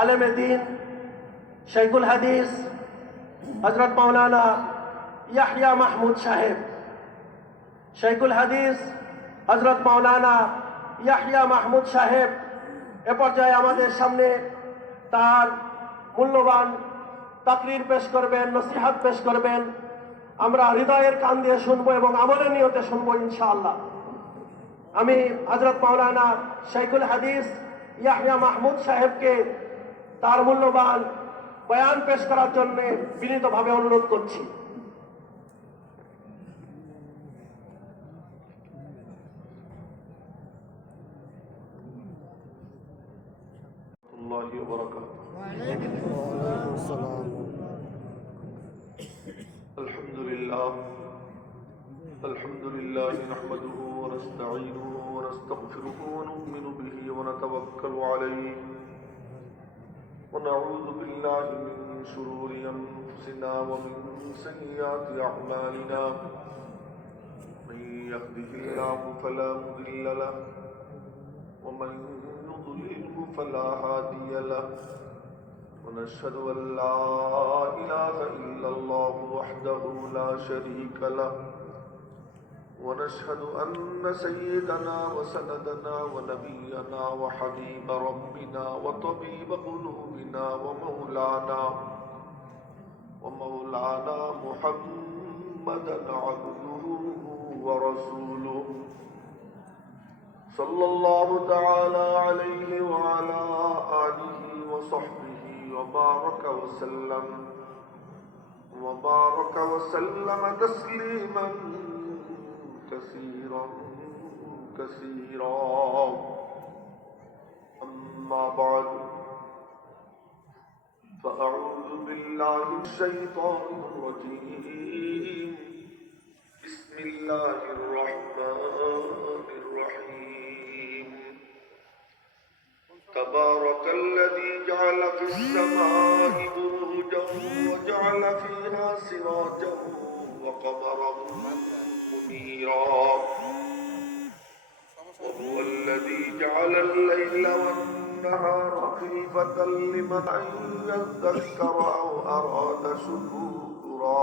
আলেমে দ্বীন শাইখুল হাদিস হযরত মাওলানা ইয়াহইয়া মাহমুদ সাহেব, শাইখুল হাদিস হযরত মাওলানা ইয়াহইয়া মাহমুদ সাহেব এ পর্যায়ে আমাদের সামনে তার মূল্যবান তাকরীর পেশ করবেন, নসিহত পেশ করবেন। আমরা হৃদয়ের কান দিয়ে শুনবো এবং আমলের নিয়তে শুনবো ইনশাআল্লাহ। আমি হযরত মাওলানা শাইখুল হাদিস ইয়াহইয়া মাহমুদ সাহেবকে তার মূল্যবান বয়ান পেশ করার জন্য বিনীতভাবে অনুরোধ করছি। الحمد لله نحمده ونستعينه ونستغفره ونؤمن به ونتوكل عليه ونعوذ بالله من شرور أنفسنا ومن سيئات أعمالنا. من يهده الله فلا مضل له ومن يضلله فلا هادي له. ونشهد أن لا إله إلا الله وحده لا شريك له. ونشهد أن سيدنا وسندنا ونبينا وحبيب ربنا وطبيب قلوبنا ومولانا محمدا عبده ورسوله صلى الله تعالى عليه وعلى آله وصحبه وبارك وسلم تسليما كثيرا. أما بعد، فأعوذ بالله من الشيطان الرجيم. بسم الله الرحمن الرحيم. تبارك الذي جعل في السماء بروجا وجعل فيها سراجا وقمرا منيرا. وهو الذي جعل الليل والنهار خلفة لمن يذكر أو أراد شكورا.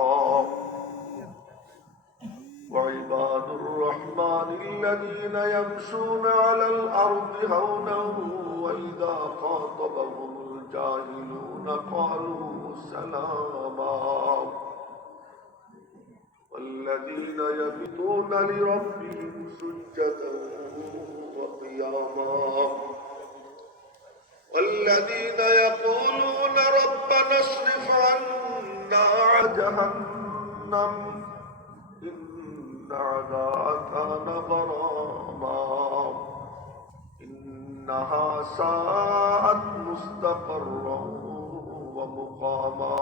وعباد الرحمن الذين يمشون على الأرض هونا وإذا خاطبهم الجاهلون قالوا سلاما. والذين يبيتون لربهم سجدا وقياما. والذين يقولون ربنا اصرف عنا جهنم إن عذابها غراما إنها ساءت مستقرا ومقاما.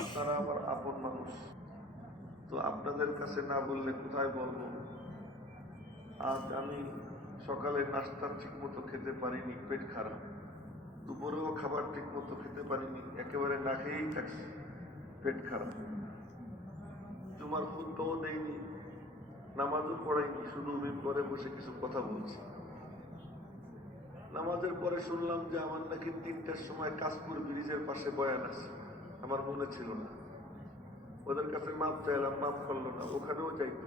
আপনারা আমার আপন মানুষ, তো আপনাদের কাছে না বললে কোথায় বলবো? আজ আমি সকালে নাস্তা ঠিক মতো খেতে পারিনি, পেট খারাপ। দুপুরেও খাবার ঠিক মতো খেতে পারিনি, একেবারে না খেয়েই থাকছি, পেট খারাপ। জুমার খুতবাও দেয়নি, নামাজও পড়াইনি, শুধু মিম্বরে বসে কিছু কথা বলছি। নামাজের পরে শুনলাম যে আমার নাকি 3টার সময় কাশপুর ব্রিজের পাশে বয়ান আছে, আমার মনে ছিল না। ওদের কাছে মাপ চাইলাম, মাপ করলো না, ওখানেও চাইতো।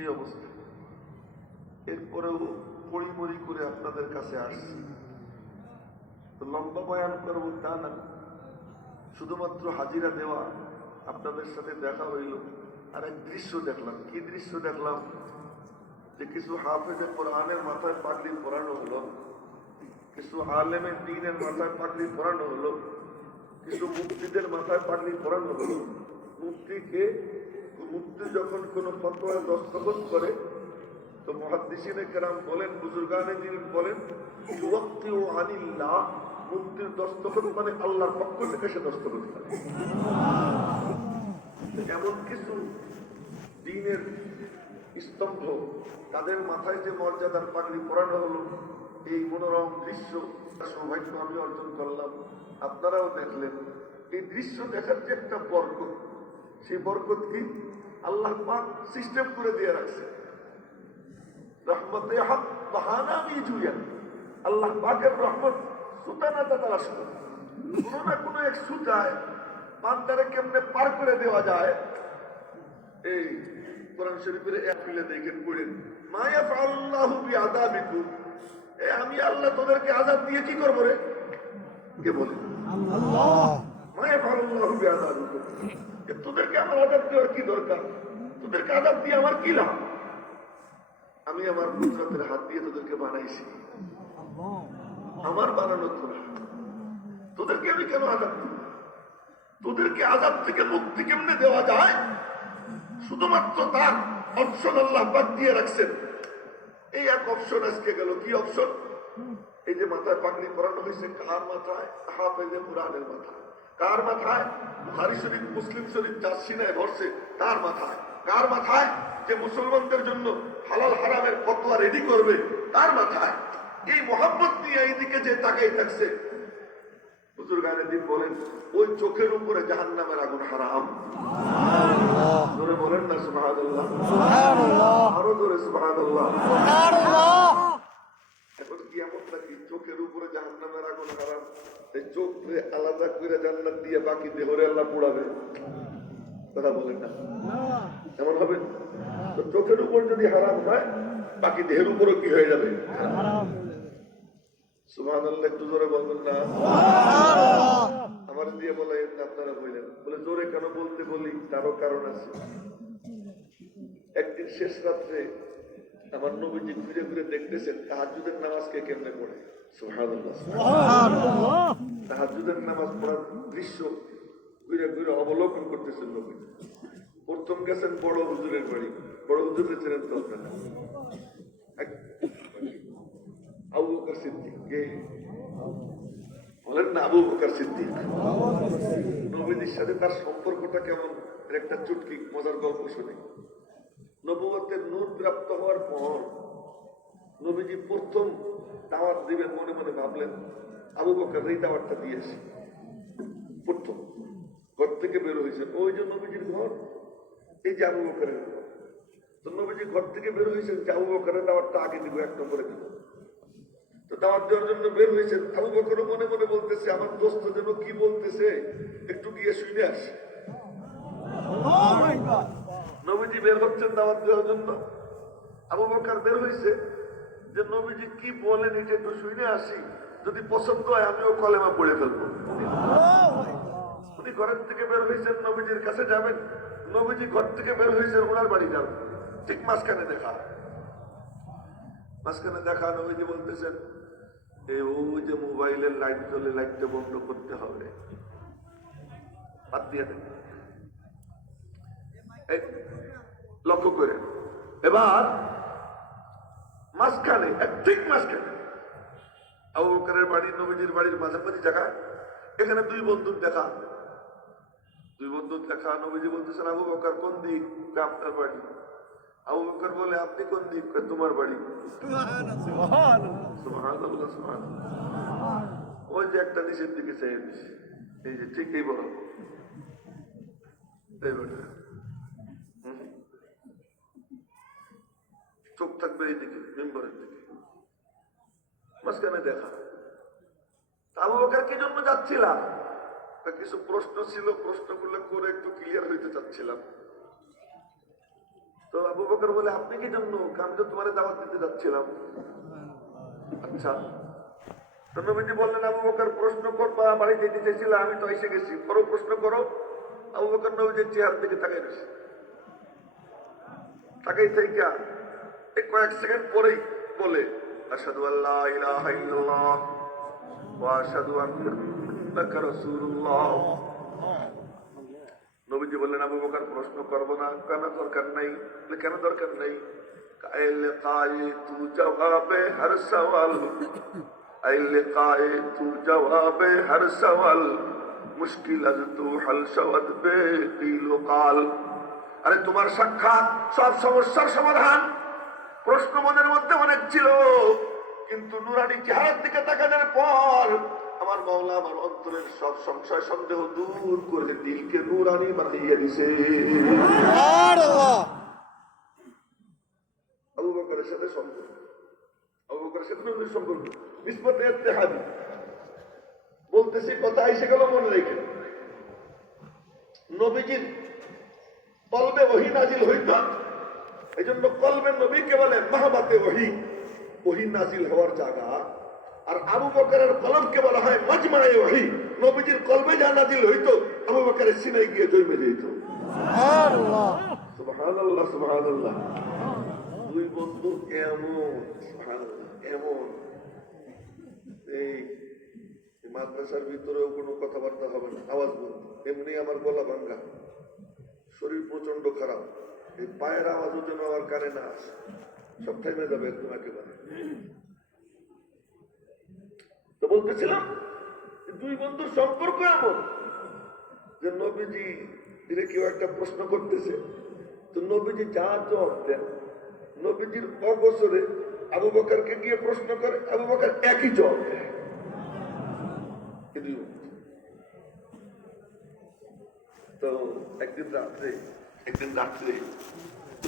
এই অবস্থা। এরপরেও পড়ি করে আপনাদের কাছে আসছি। তো লম্বা বয়ান করবো তা না, শুধুমাত্র হাজিরা দেওয়া। আপনাদের সাথে দেখা হইল, আর এক দৃশ্য দেখলাম। কি দৃশ্য দেখলাম? যে কিছু হাফেজে কোরআনের মাথায় পাগড়ি পরানো হলো, কিছু আলেমে দ্বীনের মাথায় পাগড়ি পরানো হলো, কিছু মুফতিদের মাথায় পাগড়ি পরানো হলো। মুফতি যখন কোন ফতোয়ায় দস্তখত করে তো মুহাদ্দিসিনে কেরাম বলেন, বুজুর্গানে দিন বলেন, ইউওয়াক্কিউ আনিল্লাহ, মুফতির দস্তখত মানে আল্লাহর পক্ষ থেকে সে দস্তখত করে। এমন কিছু দ্বীনের স্তম্ভ, তাদের মাথায় যে মর্যাদার পাগড়ি পরানো হলো, এই মনোরম দৃশ্য সৌভাগ্য আমি অর্জন করলাম, আপনারাও দেখলেন। এই দৃশ্য দেখার যে একটা বরকত, সেই বরকত কি আল্লাহ পাক সিস্টেম করে দিয়ে রাখছে। রহমতে হক বাহানা জুইয়া, আল্লাহ পাকের রহমত সুতানাটা তারা শুনে কোনো না কোনো এক সুতায় বান্দারে কেমনে পার করে দেওয়া যায়। এই কোরআন শরীফের এপ্রিলে দেখেন পড়েন, মায়া ফাআল্লাহু বিআযাবিকুম, আমি আল্লাহ তোদেরকে আযাব দিয়ে কি করব রে? কে বলে? আল্লাহ। মায়া ফাআল্লাহু বিআযাবিকুম, তোদেরকে আমার আযাব দেওয়ার কি দরকার? তোদেরকে আযাব দিয়ে আমার কি লাভ? আমি আমার কুদরতের হাত দিয়ে তোদেরকে বানাইছি, আমার বানানো তোরা, তোদেরকে আমি কেন আযাব দিব? তোদেরকে আযাব থেকে মুক্তি কেমনে দেওয়া যায়? শুধুমাত্র তার অপশন আল্লাহ পাক দিয়ে রাখছেন। এই এক অপশন আজকে গেল। কি অপশন? এই যে মাথায় পাগড়ি পরানো হয়েছে, কার মাথায়? হাফেজে কুরআনের মাথায়। কার মাথায়? বুখারী শরীফ, মুসলিম শরীফ যার সিনায় ভরছে তার মাথায়। কার মাথায়? যে মুসলমানদের জন্য হালাল হারামের ফতোয়া রেডি করবে তার মাথায়। এই মোহাম্মদ নিয়ে এইদিকে যে তাকাই থাকছে, হুজুর গায়নে দিন বলেন, ওই চোখের উপরে জাহান্নামের আগুন হারাম। জোরে বলেন না সুবহানাল্লাহ, আরো জোরে সুবহানাল্লাহ। এখন কি এমন নাকি চোখের উপরে জাহান্নামের আগুন হারাম, এই চোখে আলাদা করে জান্নাত দিয়ে বাকি দেহরে আল্লাহ পুড়াবে? কথা বলেন না, এমন হবে? তো চোখের উপর যদি হারাম হয়, বাকি দেহের উপরও কি হয়ে যাবে? সুবহানাল্লাহ। একটু জোরে বলবেন না? আমার দিয়ে বলে আপনারা বললেন, বলে জোরে কেন বলতে বলি, তারও কারণ আছে। একদিন শেষ রাত্রে আমার নবীজি ঘুরে ঘুরে দেখতেছেন তাহাজ্জুদের নামাজ কে কেমনে পড়ে। সুবহানাল্লাহ। তাহাজ্জুদের নামাজ পড়ার দৃশ্য ঘুরে ঘুরে অবলোকন করতেছেন নবী। প্রথম গেছেন বড় হুজুরের বাড়ি। বড় হুজুরের ছিলেন তো আপনারা, আবু বকর সিদ্দিক। কে বলেন না? আবু বকর সিদ্দিক। নবীজির সাথে তার সম্পর্কটা কেমন, একটা চুটকি মজার গল্প শুনি। নবুয়তের নূর প্রাপ্ত হওয়ার পর নবীজি প্রথম দাওয়াত দিবেন মনে মনে ভাবলেন, আবু বকর এই দাওয়াতটা দিয়েছে। প্রথম ঘর থেকে বের হয়েছেন, ওই যে নবীজির ঘর, এই যে আবু বকরের ঘর। তো নবীজি ঘর থেকে বের হয়েছেন যে আবু বকরের দাওয়াতটা আগে দিব, এক নম্বরে দিব। তো দাওয়াত দেওয়ার জন্য বের হয়েছেন। আবু বকর মনে মনে বলতেছে, আমার দোস্ত যেন কি বলতেছে, একটু গিয়ে শুনে আসে। নবীজি বের হচ্ছেন দাওয়াত দেওয়ার জন্য, আবু বকর বের হয়েছে যে নবীজি কি বলেন এটা একটু শুনে আসি, যদি পছন্দ হয় আমিও কলেমা পড়ে ফেলবো। উনি ঘরের থেকে বের হয়েছেন, নবীজির কাছে যাবেন। নবীজি ঘর থেকে বের হয়েছেন, ওনার বাড়ি যাবেন। ঠিক মাঝখানে দেখা, মাঝখানে দেখা। নবীজি বলতেছেন, ওই যে মোবাইলের লাইট জ্বলে, লাইটটা বন্ধ করতে হবে, বাদ দিয়ে দেন। লক্ষ্য করে এবার মাঝখানে, ঠিক মাঝখানে আবু বকরের বাড়ি, নবীজির বাড়ির মাঝামাঝি জায়গা, এখানে দুই বন্ধুর দেখা। দুই বন্ধুর দেখা। নবীজি বলতেছেন, আবু বকর কোন দিক? আপনার বাড়ি। আবু বকর বলে, আপনি কোন দিক? তোমার বাড়ি। সুবহানাল্লাহ, সুবহানাল্লাহ। ওই যে একটা নিচের দিকে চেয়ে দিচ্ছে, এই যে ঠিক এই বড় চোখ থাকবে এইদিকে, মেম্বারের দিকে, মাঝখানে দেখা। আবু বকর কি জন্য যাচ্ছিলাম? কিছু প্রশ্ন ছিল, প্রশ্নগুলো করে একটু ক্লিয়ার হইতে চাচ্ছিলাম। তো আবু বকর বলে, আপনি কি জন্য? আমি তো তোমার দাওয়াত দিতে যাচ্ছিলাম। আচ্ছা। তো নবীজি বললেন, আবু বকর প্রশ্ন করবা, বাড়ি যেতে চাইছিলাম, আমি তো এসে গেছি, করো প্রশ্ন করো। আবু বকর নবীজির চেহারার দিকে তাকাই রয়েছে। তাকাই থেকে কয়েক সেকেন্ড পরেই বলে, আশহাদু আল্লা ইলাহা ইল্লাল্লাহ ওয়া আশহাদু আন্নাকা রাসূলুল্লাহ। নবীজি বললেন, আবু বকর প্রশ্ন করবো না। কেন দরকার নাই? কেন দরকার নাই? কায়ে কায়ে তু জবাবে হর সওয়াল, আইলে কায়ে তু জবাবে হর সওয়াল, মুশকিল আজ তু হল শওয়াত বে কিল কাল। আরে তোমার সাক্ষাৎ সব সমস্যার সমাধান। প্রশ্ন মনের মধ্যে অনেক ছিল, কিন্তু নুরানি চেহারার দিকে তাকানোর পর আমার মাওলা আমার অন্তরের সব সংশয় সন্দেহ দূর করে দিলকে নুরানি বানিয়ে দিছে। আবু বকরের সাথে সম্পর্ক, আবু বকরের সাথে নবীর সম্পর্ক নিসবতে ইত্তেহাদি বলতেছি, কথা এসে গেল মনে রেখে। নবীজির কলবে ওহী নাজিল হইত, এই জন্য কলবে নবীকে বলে মাহবাতে ওহী, ওহী নাজিল হওয়ার জায়গা। আর আবু বকরের কলবকে বলা হয় মাজমায়ে ওহী, নবীজির কলবে যা নাজিল হইতো আবু বকরের সিনায় গিয়ে জন্মে যেত। সুবহানাল্লাহ সুবহানাল্লাহ সুবহানাল্লাহ। দুই বন্ধু এমন, সুবহানাল্লাহ, এমন। এই মাদ্রাসার ভিতরেও কোনো কথাবার্তা হবে না, আওয়াজ বন্ধ। এমনি আমার গলা ভাঙ্গা, শরীর প্রচন্ড খারাপ, এই পায়ের আওয়াজও যেন আমার কানে না আসে, সব থেমে যাবে একদম একেবারে। তো বলতেছিলাম দুই বন্ধুর সম্পর্ক এমন যে নবীজি এর কেউ একটা প্রশ্ন করতেছে, তো নবীজি যা জবাব দেন, নবীজির অবসরে আবু বকরকে গিয়ে প্রশ্ন করে, আবু বকর একই জবাব দেয়। তো একদিন রাত্রে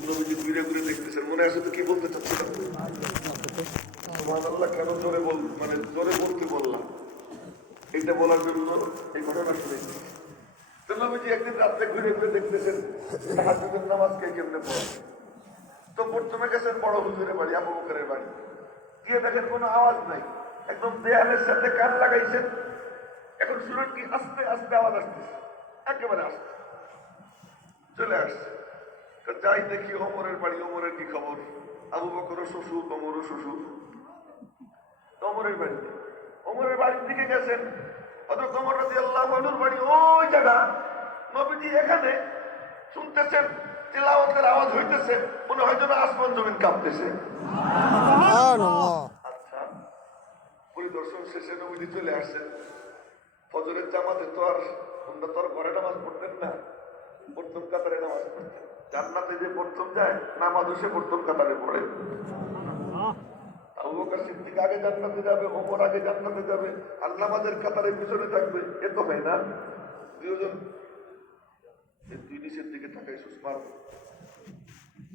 নবীজি ঘুরে ঘুরে দেখতেছেন, মনে আছে তো কি বলতে চাচ্ছিলাম, সুবহানাল্লাহ কেন জোরে মানে জোরে বলতে বললাম, এটা বলার জন্য এই ঘটনা শুনেছি। তো নবীজি একদিন রাত্রে ঘুরে ঘুরে দেখতেছেন তাহাজ্জুদের নামাজ কে কেমনে পড়ে। তো প্রথমে গেছেন বড় হুজুরের বাড়ি, আবু বকরের বাড়ি, গিয়ে দেখেন কোনো আওয়াজ নাই, একদম দেয়ালের সাথে কান লাগাইছেন। এখন শুনেন কি আস্তে আস্তে আওয়াজ আসতেছে, একেবারে আসতে চলে আসছে। যাই দেখি ওমরের বাড়ি, ওমরের কি খবর, আবু বকরও শ্বশুর, ওমরও শ্বশুর। ওমরের বাড়িতে, ওমরের বাড়ির দিকে গেছেন, হযরত ওমর রাদিয়াল্লাহু আনহুর বাড়ি ওই জায়গা, নবীজি এখানে শুনতেছেন তিলাওয়াতের আওয়াজ হইতেছে, মনে হয় যেন আসমান জমিন কাঁপতেছে। আচ্ছা, পরিদর্শন শেষে নবীজি চলে আসছেন। ফজরের জামাতে তো আর আমরা তো আর ঘরে নামাজ পড়তেন না, প্রথম কাতারে নামাজ পড়তেন। জান্নাতে যে প্রথম যায় নামাজও সে প্রথম কাতারে পড়ে। আবু বকর সিদ্দিক আগে জান্নাতে যাবে, ওমর আগে জান্নাতে যাবে, আর নামাজের কাতারে পিছনে থাকবে, এ তো হয় না। দুজন দুই নিচের দিকে তাকাই, সুস্মার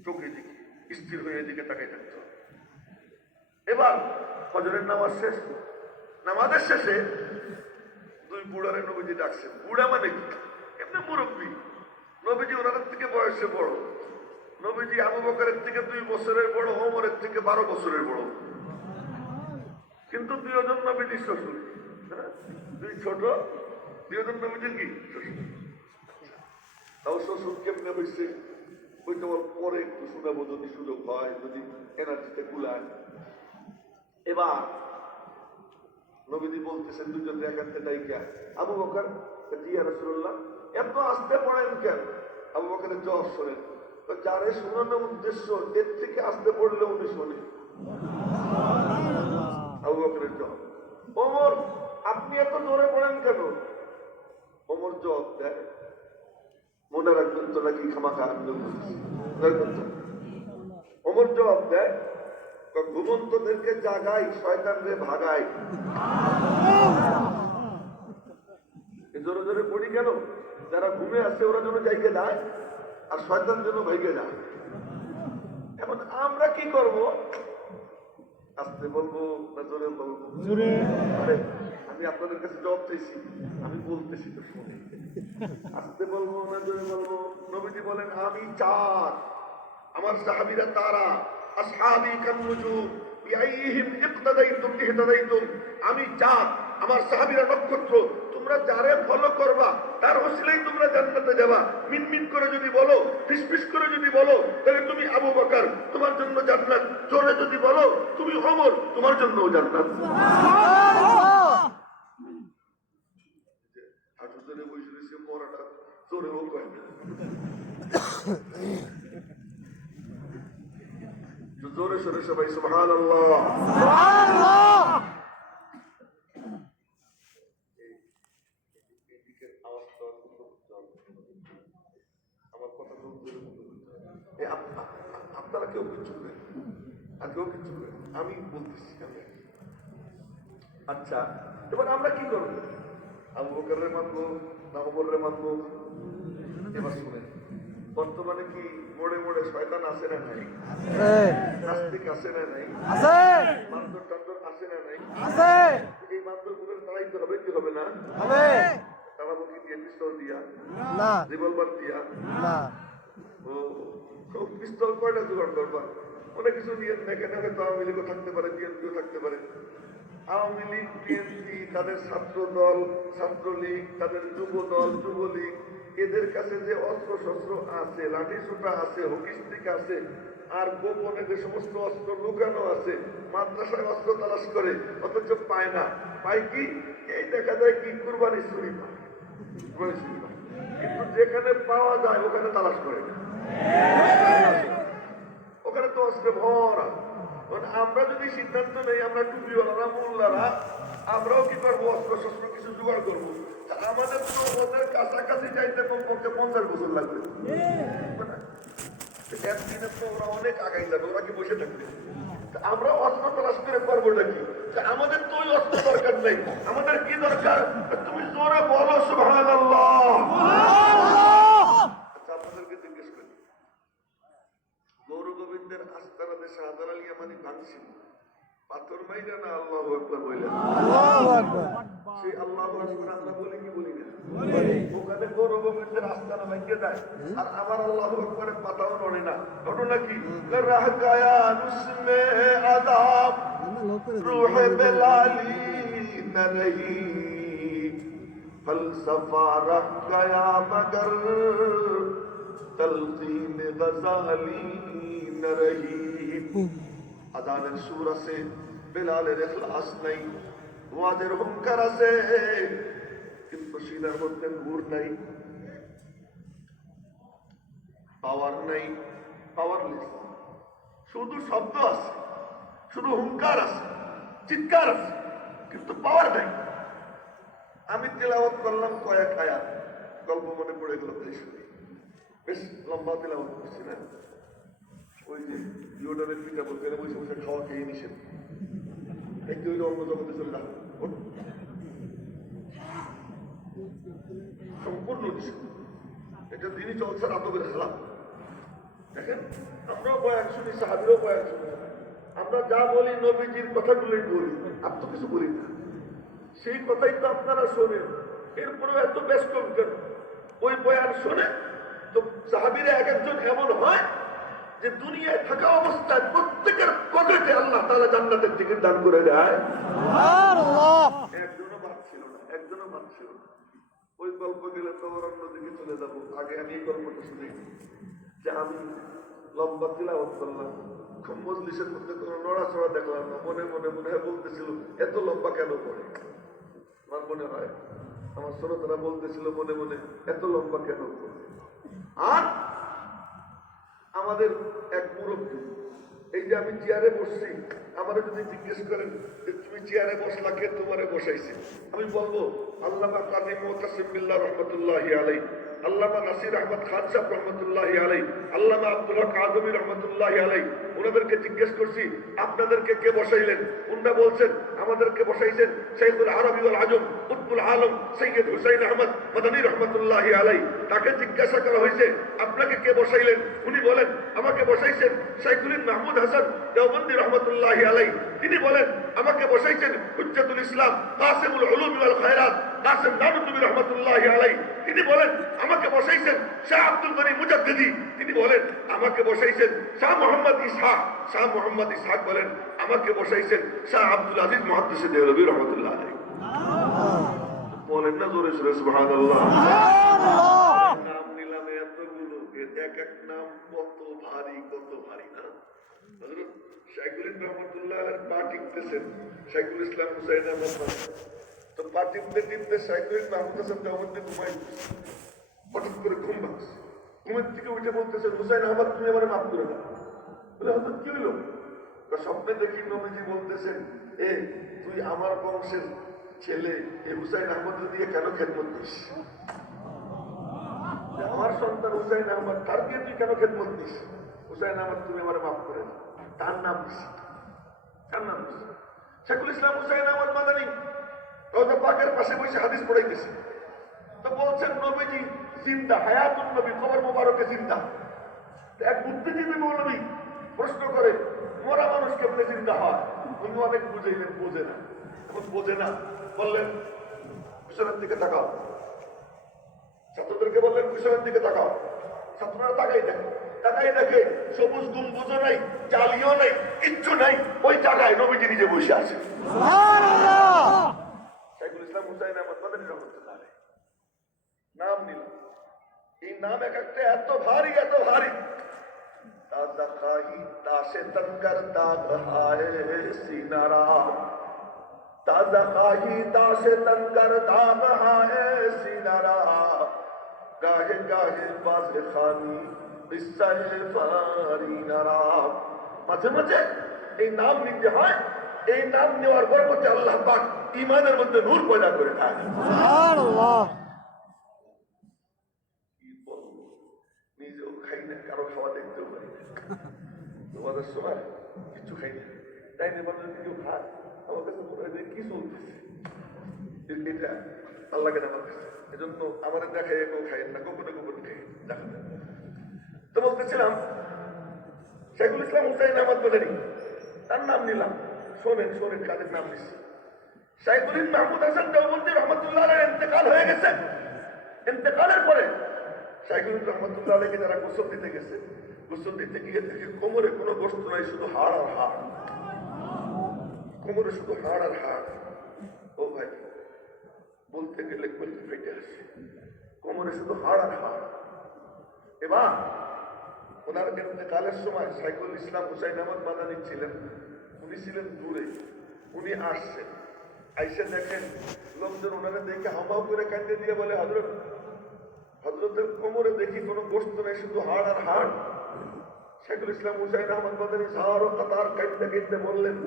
চোখে দিকে স্থির হয়ে দিকে তাকাই থাকতো। এবার ফজরের নামাজ শেষ, নামাজের শেষে দুই বুড়ারে নবীজি ডাকছেন। বুড়া মানে কি, এমনি মুরব্বী। নবীজি ওনাদের থেকে বয়সে বড়, নবীজি আবু বকরের থেকে 2 বছরের বড়, ওমরের থেকে 12 বছরের বড়, কিন্তু দুজন নবীজির শ্বশুর, দুই ছোট, দুজন নবীজির কি শ্বশুর। তাও শ্বশুর কেমনে হয়েছে ওইটা পরে একটু শোনাবো যদি সুযোগ হয়, যদি এনার্জিতে কুলায়। এবার নবীজি বলতেছেন দুজন একান্তে ডাইকা, আবু বকর জি ইয়া রাসূলুল্লাহ এত আস্তে পড়েন কেন? আবু বকরের জবাব শোনেন, যারে শোনানোর উদ্দেশ্য এর থেকে আস্তে পড়লে উনি শোনে। আবু বকরের জবাব। ওমর আপনি এত জোরে পড়েন কেন? ওমর জবাব দেয়, মনে রাখবেন তো নাকি খামাখা ওমর জবাব দেয়, ঘুমন্তদেরকে জাগাই, শয়তানরে ভাগাই। জোরে জোরে পড়ি কেন? যারা ঘুমে আছে ওরা যেন জায়গা যায়, আর শয়তান যেন ভাইগে যায়। এখন আমরা কি করব? আস্তে বলবো না জোরে বলবো? আরে আমি আপনাদের কাছে জবাব চাইছি, আমি বলতেছি তো শুনে। আস্তে বলবো না জোরে বলবো? নবীজি বলেন, আমি চাঁদ, আমার সাহাবীরা তারা, আসহাবী কান্নুজুম বিআইহিম ইক্তাদাইতুম ইহতাদাইতুম। আমি চাঁদ, আমার সাহাবীরা নক্ষত্র, তোমরা যারে ফলো করবা তার ওসিলাই তোমরা জান্নাতে যাবা। মিনমিন করে যদি বলো, ফিসফিস করে যদি বলো, তাহলে তুমি আবু বকর, তোমার জন্য জান্নাত। জোরে যদি বলো তুমি ওমর, তোমার জন্যও জান্নাত। হাঁটু ধরে বসে রয়েছে, পড়াটা জোরেও কয় না, জোরে সরে সবাই সুবহানাল্লাহ। আমার কথা আপনারা কেউ কিছু করেন আর কেউ কিছু করেন, আমি বলতেছি আচ্ছা, এবার আমরা কি করবো? আবু বকররে মানবো না ওমররে মানবো? এবার শুনেন, বর্তমানে কি মোড়ে মোড়ে শয়তান আছে না নাই? নাস্তিক আছে না নাই? মান্দর টান্দর আছে না নাই? এই মান্দর গুলোর তাড়াইতে হবে কি হবে না? তাড়াবো কি দিয়ে? পিস্তল দিয়া? রিভলভার দিয়া? ও পিস্তল কয়টা জোগাড় করবা? অনেক কিছু দিয়ে দেখেন, হয়তো আওয়ামী লীগও থাকতে পারে, বিএনপিও থাকতে পারে। আওয়ামী লীগ, বিএনপি, তাদের ছাত্র দল, ছাত্রলীগ, তাদের যুব দল, যুবলীগ, এদের কাছে যে অস্ত্র শস্ত্র আছে, লাঠি সোটা আছে, হকি স্টিক আছে, আর গোপনে যে সমস্ত অস্ত্র লুকানো আছে, মাদ্রাসায় অস্ত্র তালাশ করে, অথচ পায় না। পায় কি? এই দেখা যায় কি কুরবানি ছুরি পায়, কুরবানি ছুরি পায়। কিন্তু যেখানে পাওয়া যায় ওখানে তালাশ করে না, ওখানে তো অস্ত্রে ভরা। আমরা যদি সিদ্ধান্ত নেই, আমরা টুপিওয়ালারা, মোল্লারা, আমরাও কি করবো? অস্ত্র শস্ত্র কিছু জোগাড় করবো। আমাদের তো ওদের কাছাকাছি যাইতে কমপক্ষে 50 বছর লাগবে। একদিনে তো ওরা অনেক আগাই যাবে, ওরা কি বসে থাকবে? আমরা অস্ত্র তলাশ করে করবোটা কি? আমাদের তো ওই অস্ত্র দরকার নেই। আমাদের কি দরকার? তুমি জোরে বলো সুবহানাল্লাহ। আচ্ছা, আপনাদেরকে জিজ্ঞেস করি, গৌর গোবিন্দের আস্তানাতে শাহজালাল আলী ইয়ামানি ভাঙছিল, পাথর মাইরা না আল্লাহু আকবার বললেন? সেই আল্লাহু আকবার আমরা বলি কি বলি না? ওখানে গৌর গোবিন্দের আস্তানা ভাঙিয়ে দেয়, আর আমার আল্লাহু আকবারের পাতাও নড়ে না। ঘটনা কি? রাহ গায়া উসমে আদাব রূহ বেলালি না রহি, ফলসফা রাহ গায়া মগর তলকিন গজালি না রহি। আদানের সুর আছে, বেলালের ইখলাস নাই, ওয়াজের হুঙ্কার আছে, কিন্তু সিনার মধ্যে নূর নাই, পাওয়ার নাই, পাওয়ারলেস। শুধু শব্দ আছে, শুধু হুঙ্কার আছে, চিৎকার আছে, কিন্তু পাওয়ার নাই। আমি তেলাওয়াত করলাম কয়েক আয়াত, গল্প মনে পড়ে গেল, বেশ লম্বা তেলাওয়াত করছি না? ওই যে ইউডনের পিঠা বলতে বসে বসে খাওয়া খেয়ে নিষেধ, একটু ওই অন্য জগতে চলে যাবে, সম্পূর্ণ নিষেধ। এটা দিনই চলছে রাতবের খেলা। দেখেন, আমরাও বয়ান শুনি, সাহাবীরাও বয়ান শুনি, আমরা যা বলি নবীজির কথাগুলোই বলি, আর তো কিছু বলি না। সেই কথাই তো আপনারা শোনেন, এরপরেও এত ব্যস্ত কেন? ওই বয়ান শোনে তো সাহাবীরা এক একজন এমন হয় যে দুনিয়ায় থাকা অবস্থায় প্রত্যেকের পকেটে আল্লাহ তাআলা জান্নাতের টিকিট দান করে দেয়। একজনও বাদ ছিল না, একজনও বাদ ছিল না। ওই গল্প গেলে তো ওর অন্যদিকে চলে যাবো। আগে আমি এই গল্পটা শুনি যে আমি লম্বা তিলাওয়াত করলাম, খুব মজলিসের মধ্যে কোনো নড়াচড়া দেখলাম না, মনে মনে মনে হয় বলতেছিল এত লম্বা কেন পড়ে? আমার মনে হয় আমার শ্রোতারা বলতেছিল মনে মনে এত লম্বা কেন পড়ে। আর আমাদের এক মুরব্বী, এই যে আমি চেয়ারে বসছি, আমার যদি জিজ্ঞেস করেন যে তুমি চেয়ারে বসলা, কে তোমারে বসাইছে, আমি বলবো আল্লামা কাজী মুতাসিম বিল্লাহ রহমতুল্লাহি আলাইহি, আল্লামা নাসির আহমদ খান সাহেব রহমতুল্লাহি আলাইহি, আল্লামা আব্দুল হক আজমি রহমতুল্লাহি আলাইহি। ওনাদেরকে জিজ্ঞেস করছি আপনাদেরকে কে বসাইলেন? উনারা বলছেন আমাদেরকে বসাইছেন শাইখুল আরবি ওয়াল আজম কুতুবুল আলম সৈয়দ হুসাইন আহমদ মাদানী রহমতুল্লাহি আলাইহি। তাকে জিজ্ঞাসা করা হয়েছে আপনাকে কে বসাইলেন? উনি বলেন আমাকে বসাইছেন শাইখুল মাহমুদ হাসান দেওবন্দি রহমতুল্লাহি আলাইহি। তিনি বলেন আমাকে বসাইছেন হুজ্জাতুল ইসলাম কাসিমুল উলুম ওয়াল খায়রাত কাসিম নানুতুবি রহমতুল্লাহি আলাইহি। তিনি বলেন আমাকে বসাইছেন শাহ আব্দুল গনি মুজাদ্দিদি। তিনি বলেন আমাকে বসাইছেন শাহ মোহাম্মদ ইসহাক। শাহ মোহাম্মদ ইসহাক বলেন আমাকে বসাইছেন শাহ আব্দুল আজিজ মুহাদ্দিস দেহলভী রহমতুল্লাহ আলাইহি। বলেন না জোরে জোরে সুবহানাল্লাহ। নাম নিলাম এতগুলো, এক এক নাম কত ভারী, কত ভারী না? হযরত শাইখুল রহমতুল্লাহ আলাইহি পা টিপতেছেন, শাইখুল ইসলাম হুসাইন আহমদ তো পা টিপতে টিপতে শাইখুল মাহমুদ হাসান দেওবন্দি ঘুমাই, হঠাৎ করে ঘুম ভাঙছে। ঘুমের থেকে উঠে বলতেছেন হুসাইন আহমদ তুমি আমার মাফ করে দাও। বলে হঠাৎ কি হইল? স্বপ্নে দেখি নবীজি বলতেছেন এ তুই আমার বংশের ছেলে এই হুসাইন আহমদের দিয়ে কেন খেদমত দিস? আমার সন্তান হুসাইন আহমদ, তার দিয়ে তুই কেন খেদমত দিস? হুসাইন আহমদ তুমি আমার মাফ করে দাও। তার নাম দিস, তার নাম দিস। শেখুল ইসলাম হুসাইন আহমদ মাদানী রওজা পাকের পাশে বসে হাদিস পড়াইতেছে, তো বলছেন নবীজি জিন্দা, হায়াতুন নবী, কবর মোবারকে জিন্দা। এক বুদ্ধিজীবী মৌলবী প্রশ্ন করে মরা মানুষ কেমনে জিন্দা হয়? উনি অনেক বুঝাইলেন, বোঝে না। এখন বোঝে না, বললেন পিছনের দিকে তাকাও। ছাত্রদেরকে বললেন পিছনের দিকে তাকাও। ছাত্ররা তাকাই দেখে সবুজ গম্বুজও নাই, জালিও নাই, কিচ্ছু নাই, ওই জায়গায় নবীজি নিজে বসে আছে। শাইখুল ইসলাম হুসাইন আহমদ মাদানী রহমাতুল্লাহ আলাইহি নাম নিল। এই নাম এক একটা এত ভারী, এত ভারী। তাজা খাহি তাশে তনকর দাগ হায় সিনারা, তাজা খাহি তাশে তনকর দাগ হায় সিনারা, গাহে গাহে বাজে খানি বিসায়ে ফারিনারা। মাঝে মাঝে এই নাম নিতে হয়। এই নাম নেওয়ার বরকতে আল্লাহ পাক ঈমানের মধ্যে নূর পয়দা করে দেয়। সুবহানাল্লাহ। কি বলবো, নিজেও খাই না, কারো খাওয়া দেখতেও পারি না। তোমাদের সময় কিছু খাই না, তাই না? মানুষ কেউ খায়, আমার কাছে মনে হয় যে কি চলতেছে এটা আল্লাহকে আমার কাছে। এজন্য আমার দেখাই কেউ খাই না, গোপনে গোপনে খাই দেখা। তো বলতেছিলাম শেখুল ইসলাম হুসাইন আহমদ মাদানী, তার নাম নিলাম। শোনেন শোনেন, কাদের নাম নিচ্ছি। শাইখুল মাহমুদ হাসান দেওবন্দি রহমতুল্লাহ আলাইহির ইন্তেকাল হয়ে গেছে। ইন্তেকালের পরে শাইখুল রহমতুল্লাহ আলাইহিকে যারা গোসল দিতে গেছে, গোসল দিতে গিয়ে থেকে কোমরে কোনো গোশত নাই, শুধু হাড় আর হাড়। কোমরে শুধু হাড় আর হাড়। ও ভাই, বলতে গেলে বলতে ফেটে আসে। কোমরে শুধু হাড় আর হাড়। এবার ওনার ইন্তেকালের সময় শাইখুল ইসলাম হুসাইন আহমদ মাদানী ছিলেন। উনি ছিলেন দূরে, উনি আসছেন। আইসে দেখেন লোকজন ওনারা দেখে হামাও করে কান্দে দিয়ে বলে, হযরত, হযরতের কোমরে দেখি কোনো গোশত নেই, শুধু হাড় আর হাড়। শাইখুল ইসলাম হুসাইন আহমদ মাদানী সাহারো কাতার কাঁদতে কাঁদতে বললেন,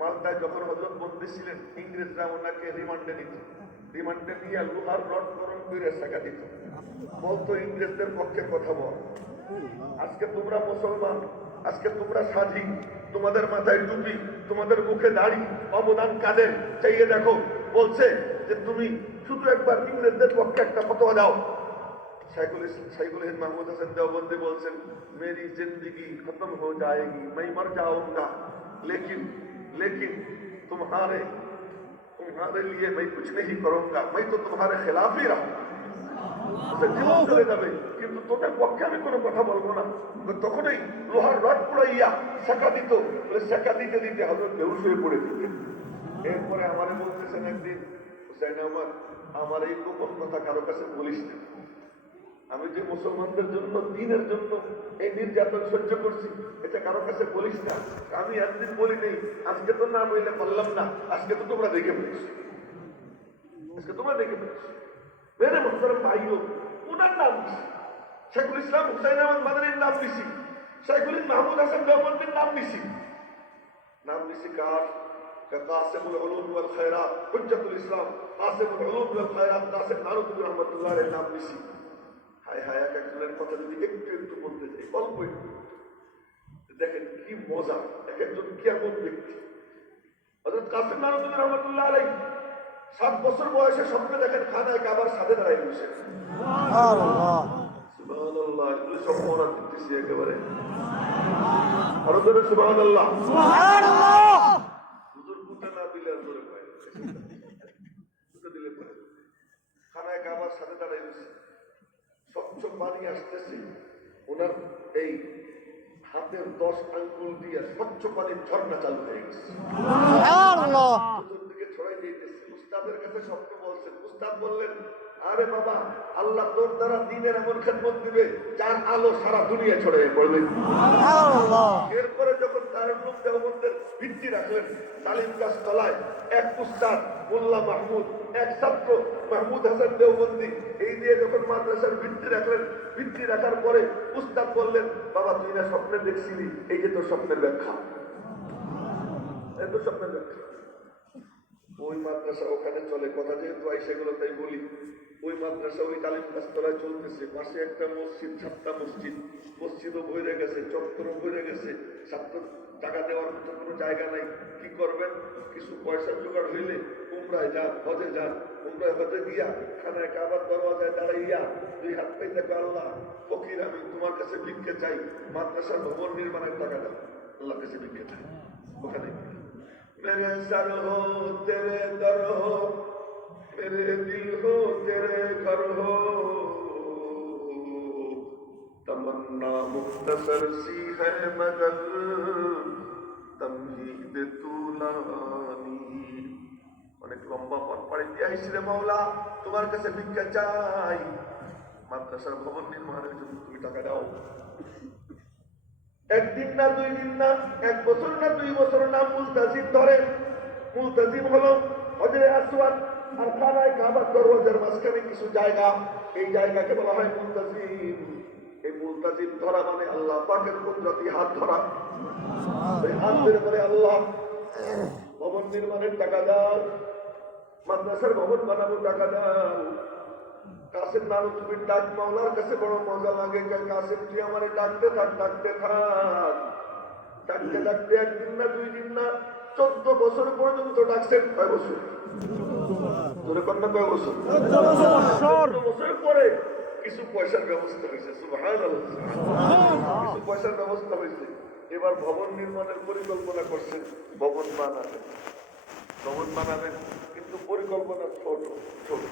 মালদায় যখন হযরত বন্দী ছিলেন, ইংরেজরা ওনাকে রিমান্ডে নিত। রিমান্ডে নিয়ে লোহার রড গরম করে শেখা দিত, বলতো ইংরেজদের পক্ষে কথা বল। আজকে তোমরা মুসলমান, আজকে তোমরা স্বাধীন, তোমাদের মাথায় টুপি, তোমাদের মুখে দাড়ি, অবদান কাদের চাইয়ে দেখো। বলছে যে তুমি শুধু একবার ইংরেজদের পক্ষে একটা ফতোয়া দাও। শাইখুল মাহমুদ হাসান দেওবন্দি বলছেন, মেরি जिंदगी खत्म हो जाएगी, मैं मर जाऊंगा, लेकिन लेकिन तुम्हारे लिए मैं कुछ नहीं करूंगा, मैं तो तुम्हारे खिलाफ ही रहूंगा। জীবন চলে যাবে, কিন্তু তোদের পক্ষে আমি কোনো কথা বলবো না। তখনই লোহার রড পুড়াইয়া শেখা দিত। শেখা দিতে দিতে হযরত বেহুশ হয়ে পড়ে দিতেন। এরপরে আমারে বলতেছেন একদিন, হুসাইন আহমদ, আমার এই গোপন কথা কারো কাছে বলিস না। আমি যে মুসলমানদের জন্য, দ্বীনের জন্য এই নির্যাতন সহ্য করছি, এটা কারো কাছে বলিস না। আমি একদিন বলি নেই, আজকে তো না বললে পারলাম না, আজকে তো তোমরা দেখে ফেলিস, আজকে তোমরা দেখে ফেলিস। মেরে মোহতারাম ভাইও, ওনার নাম দিছি, শেখুল ইসলাম হুসাইন আহমদ মাদানীর নাম দিছি, শাইখুল মাহমুদ হাসান দেওবন্দির নাম দিছি। নাম দিছি কার? কাসিমুল উলুম ওয়াল খায়রাত, হুজ্জাতুল ইসলাম, কাসিমুল উলুম ওয়াল খায়রাত, কাসিম নানুতুল্লাহ রহমাতুল্লাহ আলাইহির নাম দিছি। হায় হায়, এক একজনের কথা যদি একটু একটু বলতে চাই, অল্প একটু, দেখেন কি মজা, এক একজন কেমন ব্যক্তি। হযরত কাসিম নানুতুল্লাহ রহমাতুল্লাহ আলাইহি 7 বছর বয়সে স্বপ্নে দেখেন খানায় কাবার সাথে দাঁড়ায় বসে। সুবহানাল্লাহ সুবহানাল্লাহ, এগুলো সব মনে করতেছি একেবারে। আরো জোরে সুবহানাল্লাহ সুবহানাল্লাহ। হুজুর কুতা না দিলে আর জোরে পায়, কুতা দিলে পায়। খানায় কাবার সাথে দাঁড়ায় বসে, স্বচ্ছ পানি আসতেছে, ওনার এই হাতের 10 আঙ্গুল দিয়ে স্বচ্ছ পানির ঝর্ণা চালু হয়ে গেছে। সুবহানাল্লাহ। চতুর্দিকে ছড়াই দিতেছে। উস্তাদের কাছে স্বপ্ন বলছেন, উস্তাদ বললেন, আরে বাবা, আল্লাহ তোর দ্বারা দ্বীনের এমন খেদমত দিবে যার আলো সারা দুনিয়া ছড়িয়ে পড়বে। সুবহানাল্লাহ। এরপরে যখন দারুল উলুম দেওবন্দের ভিত্তি রাখলেন, তালিম গাছ তলায় এক উস্তাদ মোল্লা মাহমুদ, এক ছাত্র মাহমুদ হাসান দেওবন্দি, এই দিয়ে যখন মাদ্রাসার ভিত্তি রাখলেন, ভিত্তি রাখার পরে উস্তাদ বললেন, বাবা তুই না স্বপ্নে দেখছিলি, এই যে তোর স্বপ্নের ব্যাখ্যা, এই তো স্বপ্নের ব্যাখ্যা। ওই মাদ্রাসা ওখানে চলে, কথা যেহেতু সেগুলো তাই বলি। ওই মাদ্রাসা ওই তালিম গাছতলায় চলতেছে, পাশে একটা মসজিদ, 7টা মসজিদ, মসজিদও ভরে গেছে, চত্বরও ভরে গেছে, ছাত্র টাকা দেওয়ার মতো কোনো জায়গা নাই, কি করবেন? কিছু পয়সা জোগাড় হইলে উমরায় যান, হজে যান। উমরায় হজে গিয়া খানায় কাবার দরওয়াজায় দাঁড়াইয়া দুই হাত পেয়ে দেখো, আল্লাহ ফকির আমি, তোমার কাছে ভিক্ষে চাই, মাদ্রাসার ভবন নির্মাণের টাকা দাও। আল্লাহর কাছে ভিক্ষে চাই। ওখানে মেরে সর হো তেরে দর হো, মেরে দিল হো তেরে ঘর হো, तमन्ना मुख्तसर सी है मगर तमहीद तुलानी। অনেক লম্বা পথ পাড়ি দিয়ে আইছি রে মাওলা, তোমার কাছে ভিক্ষা চাই, মাদ্রাসার ভবন নির্মাণের জন্য তুমি টাকা দাও। একদিন না, 2 দিন না, 1 বছর না, 2 বছর না, মুলতাজিম ধরে। মুলতাজিম হলো হজরে আসওয়াদ আর খানায় কাবার দরওয়াজার মাঝখানে কিছু জায়গা, এই জায়গাকে বলা হয় মুলতাজিম। এই মুলতাজিম ধরা মানে আল্লাহ পাকের কুদরতি হাত ধরা। এই হাত ধরে বলে, আল্লাহ ভবন নির্মাণের টাকা দাও, মাদ্রাসার ভবন বানাবো টাকা দাও। কাসেম নানু তুমি ডাক, মাওলার কাছে বড় মজা লাগে। কাসেম তুই আমার ডাকতে থাক, ডাকতে থাক। ডাকতে ডাকতে 1 দিন না, 2 দিন না, 14 বছর পর্যন্ত ডাকছেন। কয় বছর? তোরে কন্যা কয় বছর? 14 বছর পরে কিছু পয়সার ব্যবস্থা হয়েছে। সুবহানাল্লাহ, কিছু পয়সার ব্যবস্থা হয়েছে। এবার ভবন নির্মাণের পরিকল্পনা করছেন। ভবন বানাবেন, কিন্তু পরিকল্পনা ছোট ছোট।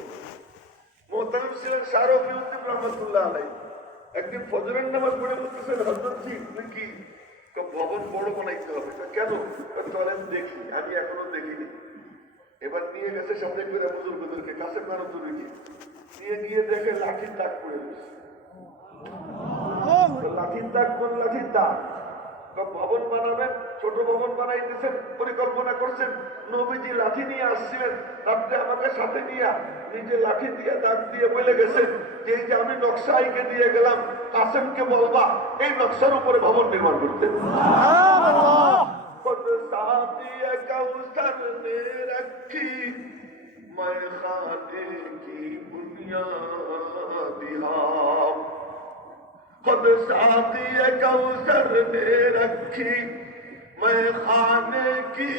মোহতামিম ছিলেন শাহ রফিউদ্দিন রহমাতুল্লাহ আলাইহি। একদিন ফজরের নামাজ পড়ে বলতেছেন, হযরত জি তুই কি ভবন বড় বানাইতে হবে? কেন? চলেন দেখি, আমি এখনো দেখিনি। এবার নিয়ে গেছে সামনে করে বুজুর্গদেরকে, কাছের মানুষ নিয়ে গিয়ে দেখে লাঠির দাগ পড়ে গেছে। লাঠির দাগ, কোন লাঠির দাগ? ভবন বানাবেন, ছোট ভবন বানাইতেছেন, পরিকল্পনা করছেন। নবীজি লাঠি নিয়ে আসছিলেন, রাত্রে আমাকে সাথে নিয়ে নিজে লাঠি দিয়ে দাগ দিয়ে বলে গেছেন যে এই যে আমি নকশা আইকে দিয়ে গেলাম, কাসেমকে বলবা এই নকশার উপরে ভবন নির্মাণ করতে। मैं खाने की बुनियाद खुद शादी कौसर ने रखी, मैं खाने की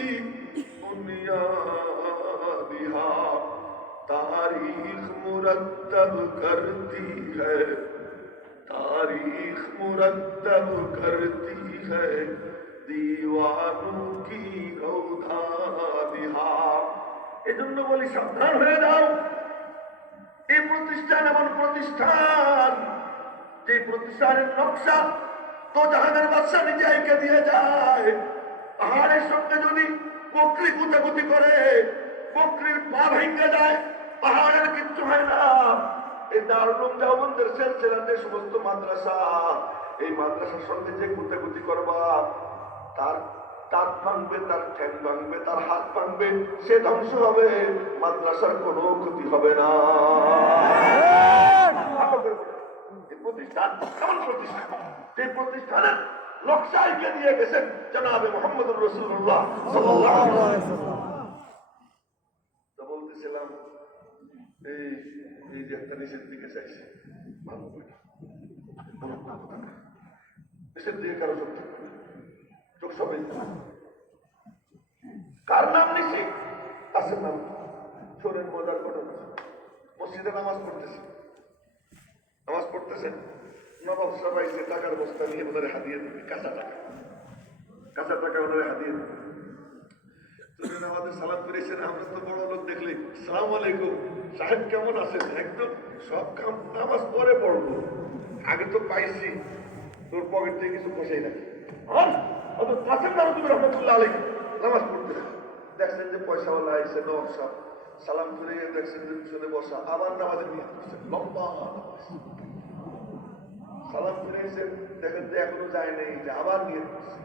बुनियाद तारीख मुरत्तब करती है, तारीख मुरत्तब करती है दीवानों की रौधा बिहार। এজন্য বলি সাবধান হয়ে যাও। এই প্রতিষ্ঠান এমন প্রতিষ্ঠান, যে প্রতিষ্ঠানের নকশা তো জাহানের বাদশা নিজে এঁকে দিয়ে যায়। পাহাড়ের সঙ্গে যদি বকরি কুতাকুতি করে, বকরির পা ভেঙে যায়, পাহাড়ের কিচ্ছু হয় না। এই দারুল উলুম দেওবন্দের সিলসিলাতে সমস্ত মাদ্রাসা, এই মাদ্রাসার সঙ্গে যে কুতাকুতি করবা, তার দাঁত ভাঙবে, তার ঠ্যাং ভাঙবে, তার হাত ভাঙবে, সে ধ্বংস হবে, মাদ্রাসার কোনো ক্ষতি হবে না। প্রতিষ্ঠান এমন প্রতিষ্ঠান, যে প্রতিষ্ঠানের নকশা এঁকে দিয়ে গেছেন জনাবে মুহাম্মদুর রাসূলুল্লাহ সাল্লাল্লাহু আলাইহি ওয়াসাল্লাম। তো বলতেছিলাম, এই যে একটা নিচের দিকে চাইছে, নিচের দিকে কারো চোখ সবাই কার নাম নিছি? কাসেম নাম। শোনেন মজার ঘটনা। মসজিদে নামাজ পড়তেছেন, নবাব সবাই সে টাকার বস্তা নিয়ে ওনারে হাতিয়ে দেবে, কাঁচা টাকা ওনারে হাতিয়ে দেবে। তুমি আমাদের সালাম করেছেন, আমরা তো বড় লোক দেখলে সালাম আলাইকুম সাহেব কেমন আছেন, একদম সব কাম নামাজ পরে পড়বো, আগে তো পাইছি তোর পকেট থেকে কিছু বসেই রাখি। কাসেম নানু রহমতুল্লাহ আলাইহি নামাজ পড়তে দেখছেন যে পয়সাওয়ালা আইসে, নওয়াব সাহেব সালাম ফিরে দেখছেন যে পিছনে বসা, আবার নামাজে নিয়ে করছেন, লম্বা নামাজ। সালাম ফিরে এসে দেখেন যে এখনো যায় নাই, যে আবার নিয়ে করছে।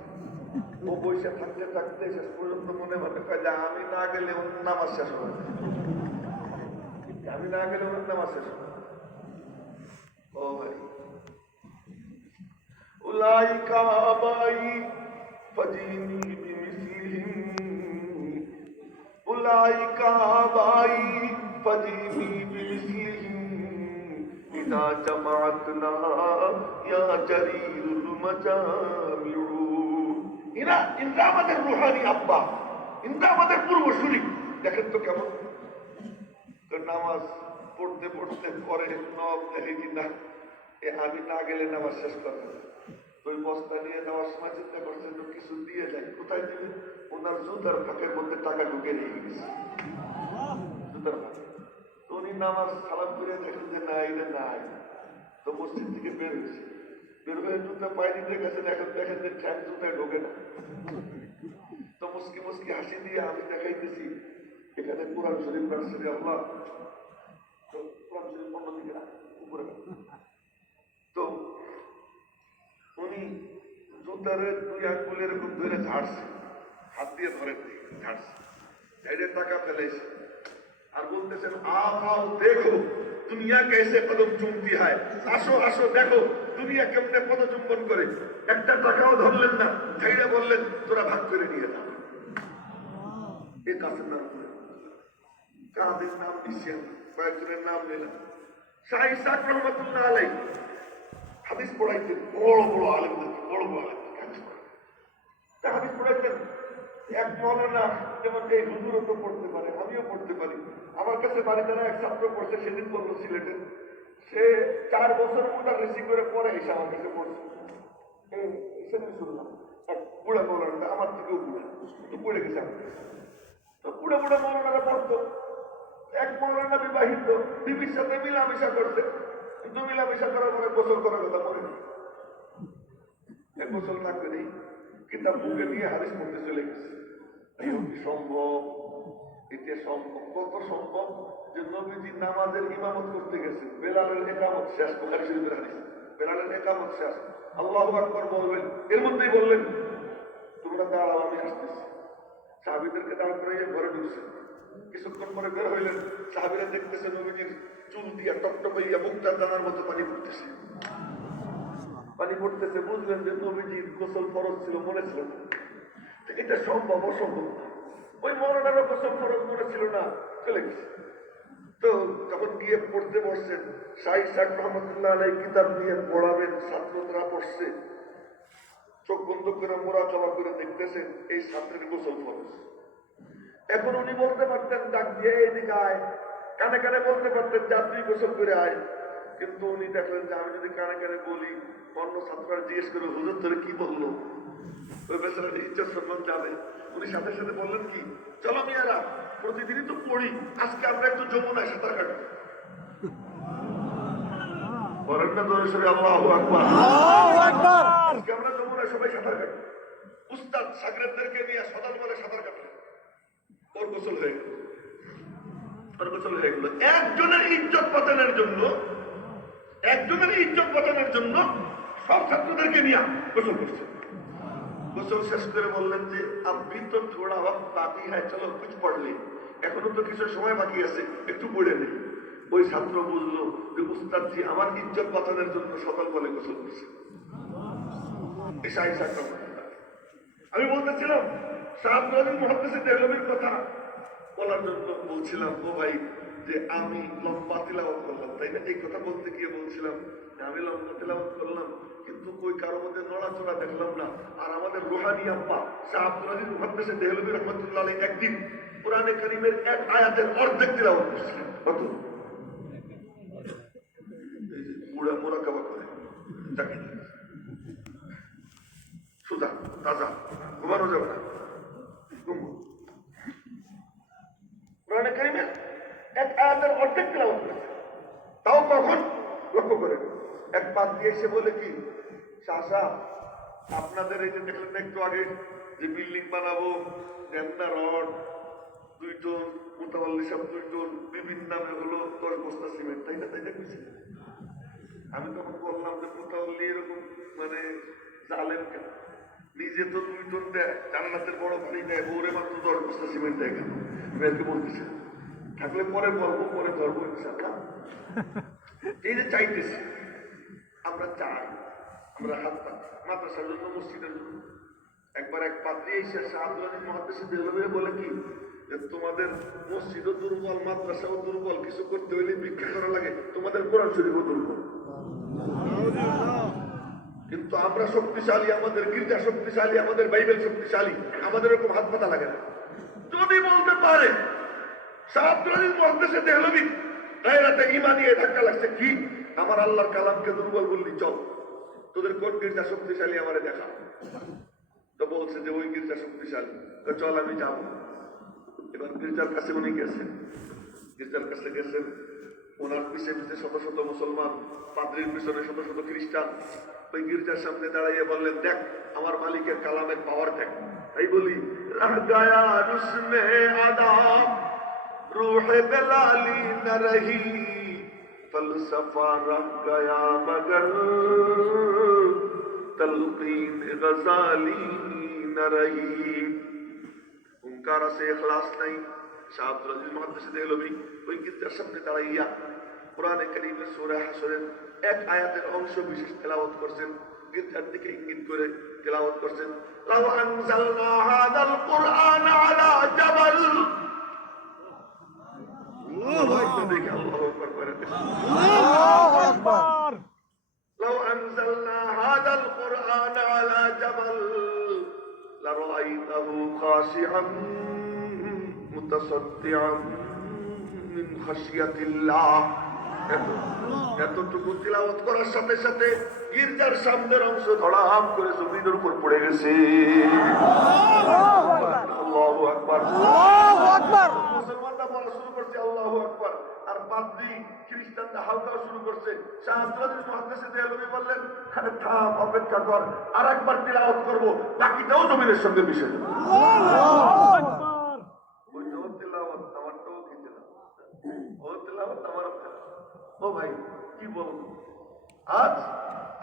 ও বসে থাকতে থাকতে শেষ পর্যন্ত মনে মনে কয় যে আমি না গেলে ওর নামাজ শেষ হবে, আমি না গেলে ওর নামাজ শেষ হবে। ও ভাই, উলাইকা আবাই ফাজিনি বিমিসলিহিম, উলাইকা আবাই ফাজিনি বিমিসলিহিম ইযা জামাআতনা ইয়া জারিরুল মাজামিউ। ইন্দ্রা আমাদের রুহানি আব্বা, ইন্দ্রা আমাদের পূর্বসূরি। দেখেন তো কেমন তো নামাজ পড়তে পড়তে পরে নব দেখে কিনা আমি না গেলে নামাজ শেষ করবে। ওই বস্তা নিয়ে নেওয়ার সময় চিন্তা করছে তো কিছু দিয়ে যায়, কোথায় দিবে? ওনার জুতার ফাঁকের মধ্যে টাকা ঢুকে নিয়ে গেছে, জুতার ফাঁকে। তো উনি নামাজ সালাম করে দেখেন যে না এটা নাই, তো মসজিদ থেকে বের হয়েছে, বের হয়ে জুতা পায়ে দিতে গেছেন, এখন দেখেন যে ঠ্যাক জুতায় ঢোকে না। তো মুসকি মুসকি হাসি দিয়ে আমি দেখাইতেছি এখানে কোরআন শরীফ রাখছে আল্লাহ, তো কোরআন শরীফ অন্যদিকে উপরে। তো উনি জুতারে 2 আঙ্গুল এরকম ধরে ঝাড়ছে, হাত দিয়ে ধরে ঝাড়ছে, ঝাড়ে টাকা ফেলেছে আর বলতেছেন आओ देखो दुनिया कैसे कदम चूमती है, আসো আসো দেখো দুনিয়া কেমনে পদচুম্বন করে। একটা টাকাও ধরলেন না, ঝাড়ে বললেন তোরা ভাগ করে নিয়ে যা। এ কাছে নাম কাদের নাম দিচ্ছেন, কয়েকজনের নাম নিলাম। শাহ ইসহাক রহমাতুল্লাহ আলাইহি হাদিস পড়াইতেন, বড় বড় আলেমদেরকে, বড় বড় আলেমদেরকে হাদিস পড়াইতেন। এক মৌলানা যেমন এই হুজুরও তো পড়তে পারে, আমিও পড়তে পারি। আমার কাছে বাড়িতে এক ছাত্র পড়ছে, সেদিন বললো সিলেটে, সে 4 বছর মুদাররিসি করে পরে এসে আমার কাছে পড়ছে। সেদিন শুনলাম এক বুড়া মৌলানা, আমার থেকেও বুড়া, তো পড়ে গেছে আমার কাছে। তো বুড়া বুড়া মৌলানারা পড়তো। এক মৌলানা বিবাহিত, বিবির সাথে মিলামিশা করছে, কিন্তু মিলামিশা করার পরে গোসল করার কথা মনে নেই। গোসল না করেই কিতাব বুকে নিয়ে হাদিস পড়তে চলে গেছে। সম্ভব, এটা সম্ভব, কত সম্ভব যে নবীজি নামাজের ইমামত করতে গেছে, বেলালের একামত শেষ, বুখারী শরীফের হাদিস, বেলালের একামত শেষ, আল্লাহু আকবার বলবেন, এর মধ্যেই বললেন তোমরা দাঁড়াও আমি আসতেছি। সাহাবীদেরকে দাঁড় করে ঘরে ঢুকছে। কিছুক্ষণ পরে বের হইলেন, সাহাবীরা দেখতেছে নবীজির চুল দিয়া টপটপাইয়া মুক্তার দানার মতো পানি পড়তেছে, পানি পড়তেছে। বুঝলেন যে নবীজির গোসল ফরজ ছিল, মনে ছিল না। এটা সম্ভব, অসম্ভব না। ওই মৌলানারও গোসল ফরজ মনে ছিল না, চলে গেছে। তো যখন গিয়ে পড়তে বসছেন, শাহ ইসহাক রহমাতুল্লাহ আলাইহি কিতাব নিয়ে পড়াবেন, ছাত্ররা পড়ছে, চোখ বন্ধ করে মুরাকাবা করে দেখতেছেন এই ছাত্রের গোসল ফরজ। এখন উনি বলতে পারতেন ডাক দিয়ে এদিকে আয়, কানে কানে বলতে পারতেন যাত্রী গোসল করে আয়, কিন্তু উনি দেখলেন যে আমি যদি কানে কানে বলি, অন্য ছাত্ররা জিজ্ঞেস করে হুজুর তোরে কি বললো, ওই বেচারা ইজ্জত সম্মান যাবে। উনি সাথে সাথে বললেন কি, চলো মেয়েরা প্রতিদিনই তো পড়ি, আজকে আমরা একটু যমুনায় সাঁতার কাটবো। বলেন না ধরে সরে আল্লাহু আকবার, আজকে আমরা যমুনায় সবাই সাঁতার কাটবো। উস্তাদ শাগরেদদেরকে নিয়ে সকালবেলা সাঁতার কাটলেন, ওর গোসল হয়ে গেল, ওর গোসল হয়ে গেল। একজনের ইজ্জত বাঁচানোর জন্য, একজনের ইজ্জত বাঁচানোর জন্য সব ছাত্রদেরকে নিয়ে গোসল করছে। গোসল শেষ করে বললেন যে আপনি তো থোড়া ওয়াক্ত বাকি হয়, চলো কুছ পড়লে, এখনো তো কিছু সময় বাকি আছে, একটু পড়ে নেই। ওই ছাত্র বুঝলো যে উস্তাদজি আমার ইজ্জত বাঁচানোর জন্য সকালবেলা গোসল করছে। আমি বলতেছিলাম শাহ আব্দুল আলিম মুহাদ্দিস দেহলভীর কথা বলার জন্য বলছিলাম, ও ভাই যে আমি লম্বা তিলাওয়াত করলাম, তাই না? এই কথা বলতে গিয়ে বলছিলাম আমি লম্বা তিলাওয়াত করলাম, কিন্তু কই কারো মধ্যে নড়াচড়া দেখলাম না। আর আমাদের রুহানি আব্বা শাহ আব্দুল আলিম মুহাদ্দিস দেহলভী রহমাতুল্লাহ আলাইহি একদিন কোরআনে কারীমের এক আয়াতের অর্ধেক তিলাওয়াত করছিলেন। কত মুড়া মুরাকাবা করে তাকে সুদা তাজা ঘুমানো যাবে না। কোরআনে কারীমের এক আয়াতের অর্ধেক তিলাওয়াত করেছে, তাও কখন লক্ষ্য করে এক পাত্রী এসে বলে কি, শাহ আপনাদের এই যে দেখলেন একটু আগে যে বিল্ডিং বানাবো, ডেন্না রড 2 টন, মোতাবাল্লি সব 2 টন, বিভিন্ন নামে হলো 10 বস্তা সিমেন্ট, তাই না? তাই দেখেছি। আমি তখন বললাম যে মোতাবাল্লি এরকম মানে জালেম কেন, নিজে তো 2 টন দেয়, জান্নাতের বড় বাড়ি দেয়, বউরে মাত্র 10 বস্তা সিমেন্ট দেয় কেন? মেয়েকে বলতেছে থাকলে পরে বলবো, পরে ধরবো ইনশাআল্লাহ। এই যে চাইতেছি, আমরা চাই, আমরা হাত পাতি মাদ্রাসার জন্য, মসজিদের জন্য। একবার এক পাত্রী এসে শাহ আব্দুল আলিম মুহাদ্দিস দেহলভী বলে কি, যে তোমাদের মসজিদও দুর্বল, মাদ্রাসাও দুর্বল, কিছু করতে হইলে ভিক্ষা করা লাগে, তোমাদের কোরআন শরীফও দুর্বল। কিন্তু আমরা শক্তিশালী, আমাদের গির্জা শক্তিশালী, আমাদের বাইবেল শক্তিশালী, আমাদের এরকম হাত পাতা লাগে না। যদি বলতে পারে শাহ আব্দুল আজিজ মুহাদ্দিস দেহলভী গায়রাতে ঈমানিয়ে ধাক্কা লাগছে, কি আমার আল্লাহর কালামকে দুর্বল বললি, চল তোদের কোন গির্জা শক্তিশালী আমারে দেখা। তো বলছে যে ওই গির্জা শক্তিশালী, তো চল আমি যাব। এবার গির্জার কাছে উনি গেছেন, গির্জার কাছে গেছেন, ওনার পিছিয়ে পিছিয়ে শত শত মুসলমান, পাদ্রির পিছনে শত শত খ্রিস্টান। ওই গির্জার সামনে দাঁড়াইয়ে বললেন, দেখ আমার মালিকের কালামের পাওয়ার দেখ। তাই বলি, রহ গায়া রুসমে আদাব রূহে বেলালি না রহি, ফলসফা রহ গায়া মগর তলকিন গজালি না রহি। হুঙ্কার আছে, ইখলাস নাই। শাহ আব্দুল আজিজ মুহাদ্দিস দেহলভী ওই গির্জার সামনে দাঁড়াইয়া কোরআনে কারীমের সূরা হাসরের এক আয়াতের অংশ বিশেষ তেলাওয়াত করছেন, গির্জার দিকে ইঙ্গিত করে তেলাওয়াত করছেন, লাউ আনজালনা হাযাল কুরআন আলা জাবাল। আল্লাহু আকবার করে দেন। আল্লাহু আকবার। লাউ আনজালনা হাযাল কুরআন আলা জাবাল লারাআইতাহু খাশিআন মুতাসাদ্দিআন মিন খাশিয়াতিল্লাহ। এতটুকু তিলাওয়াত করার সাথে সাথে গির্জার সামনের অংশ ধড়াম করে জমিনের উপর পড়ে গেছে। আল্লাহু আকবার, আল্লাহু আকবার। মুসলমানরা বলা শুরু করছে আল্লাহু আকবার, আর পাদ্রী খ্রিস্টানরা হাউকাও শুরু করছে। শাহ আব্দুল আজিজ মুহাদ্দিস দেহলভী বললেন, আরে থাম, অপেক্ষা কর, আর একবার তিলাওয়াত করব, বাকিটাও জমিনের সঙ্গে মিশে যাবে। আল্লাহু আকবার। ওই যে তিলাওয়াত আমারটাও কি তিলাওয়াত, ও তিলাওয়াত আমার। ও ভাই কি বলবো, আজ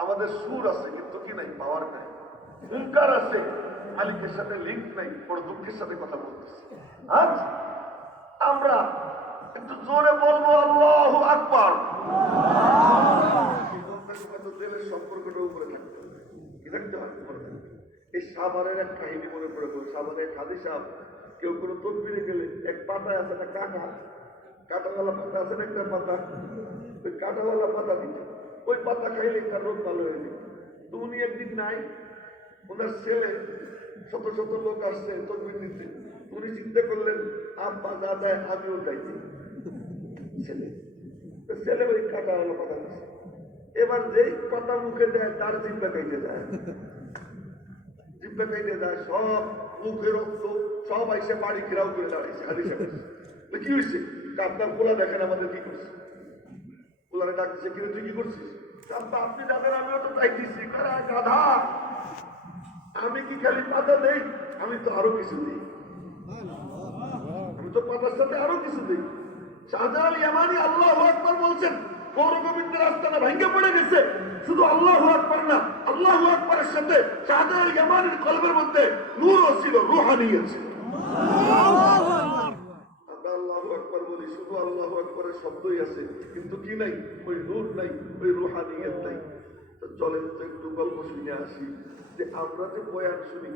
আমাদের সুর আছে কিন্তু কি নাই, পাওয়ার নাই। হুঙ্কার আছে, মালিকের সাথে লিঙ্ক নাই, বড় দুঃখের সাথে কথা বলতেছি। আজ আমরা একটু জোরে বলবো আল্লাহু আকবার। দিলের সম্পর্কটা উপরে থাকতে হবে, কি থাকতে হয়? এই সাভারের এক কাহিনী মনে পড়ে গেল। সাভারের কাজী সাহেব, কেউ কোনো তদবিরে গেলে এক পাতায় আছে না কাটা, কাটাওয়ালা পাতা আছে না একটা পাতা, ওই কাটাওয়ালা পাতা দিতে, ওই পাতা খাইলে তার রোগ ভালো হয়ে যেত। তো উনি একদিন নাই, ওনার ছেলে শত শত লোক আসছে তদবির দিতে। উনি চিন্তা করলেন, আব্বা যা দেয় আমিও যাই। ছেলে ওই কাটাওয়ালা পাতা দিচ্ছে। এবার যেই পাতা মুখে দেয় তার জিব্বা কাইতে যায়, জিব্বা কাইতে যায়, সব মুখে রক্ত, সব আইসে বাড়ি ঘেরাও করে দাঁড়াইছে। হাদিস কি হয়েছে? আপনার পোলা দেখেন আমাদের কি করছে। পোলারে ডাকছে, কিন্তু তুই কি করছিস? আপনি যাবেন, আমিও তো তাই দিচ্ছি। গাধা, আমি কি খালি পাতা দেই? আমি তো আরো কিছু দিই, আমি তো পাতার সাথে আরো কিছু দিই। শাহজালাল ইয়ামানি আল্লাহু আকবার বলছেন, গৌর গোবিন্দের আস্তানা ভেঙে পড়ে গেছে। শুধু আল্লাহু আকবার না, আল্লাহু আকবারের সাথে শাহজালাল ইয়ামানির কলবের মধ্যে নূরও ছিল, রূহানিয়ত ছিল। আল্লাহু আকবার বলি, শুধু আল্লাহু আকবারের শব্দই আছে, কিন্তু কি নাই? ওই নূর নাই, ওই রূহানিয়ত নাই। তো চলেন তো একটু গল্প শুনে আসি, যে আমরা যে বয়ান শুনি,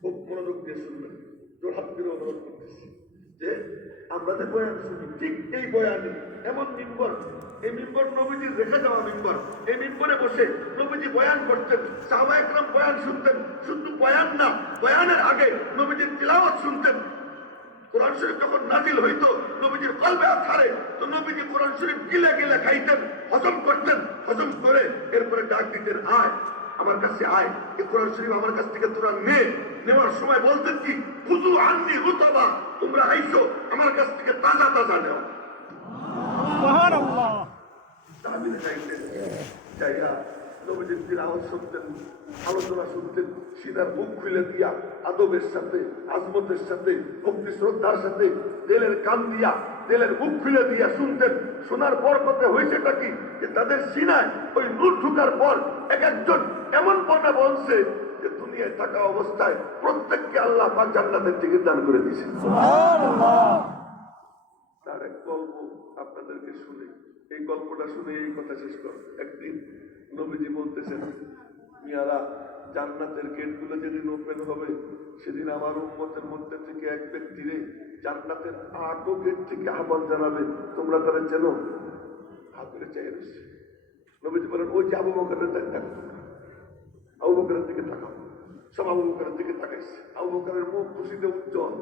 খুব মনোযোগ দিয়ে শুনবেন, জোরহাত করে অনুরোধ করতেছি, যে আমরা যে বয়ান শুনি, ঠিক এই বয়ানে এমন মিম্বর, এই মিম্বর নবীজির রেখে যাওয়া মিম্বর। এই মিম্বরে বসে নবীজি বয়ান করতেন, সাহাবা একরাম বয়ান শুনতেন। শুধু বয়ান না, বয়ানের আগে নবীজির তিলাওয়াত শুনতেন। কোরআন শরীফ যখন নাজিল হইতো, নবীজির কলবে আছাড়ে, তো নবীজি কোরআন শরীফ গিলে গিলে খাইতেন, হজম করতেন। হজম করে এরপরে ডাক দিতেন, আয় আমার কাছে আয়, এই কোরআন শরীফ আমার কাছ থেকে তোরা নে। নেওয়ার সময় বলতেন কি, খুদু আননি রুতাবা, তোমরা আইসো আমার কাছ থেকে তাজা তাজা নেও। সুবহানাল্লাহ। সাহাবীরা যাইতেন, যাইয়া নবীজির তিলাওয়াত শুনতেন, আলোচনা শুনতেন, সিনার মুখ খুলে দিয়া আদবের সাথে, আজমতের সাথে, ভক্তি শ্রদ্ধার সাথে দিলের কান দিয়া, দিলের মুখ খুলে দিয়া শুনতেন। শোনার পর কথা হয়েছেটা কি, যে তাদের সিনায় ওই নূর ঢুকার পর এক একজন এমন পর্দা বলছে যে দুনিয়ায় থাকা অবস্থায় প্রত্যেককে আল্লাহ পাক জান্নাতের টিকিট দান করে দিয়েছেন। সুবহানাল্লাহ। তার এক গল্প আপনাদেরকে শুনে, এই গল্পটা শুনে এই কথা শেষ কর। একদিন নবীজি বলতেছেন, মিয়ারা জান্নাতের গেটগুলো যেদিন ওপেন হবে, সেদিন আমার উম্মতের মধ্যে থেকে এক ব্যক্তিরে জান্নাতের 8 গেট থেকে আহ্বান জানাবে, তোমরা তারা চেনো? হাত করে চাই রয়েছে। নবীজি বলেন ওই যে আবু বকরের দেখো, আবু বকরের দিকে তাকাও। সব আবু বকরের দিকে তাকাইছে। আবু বকরের মুখ খুশিতে উজ্জ্বল।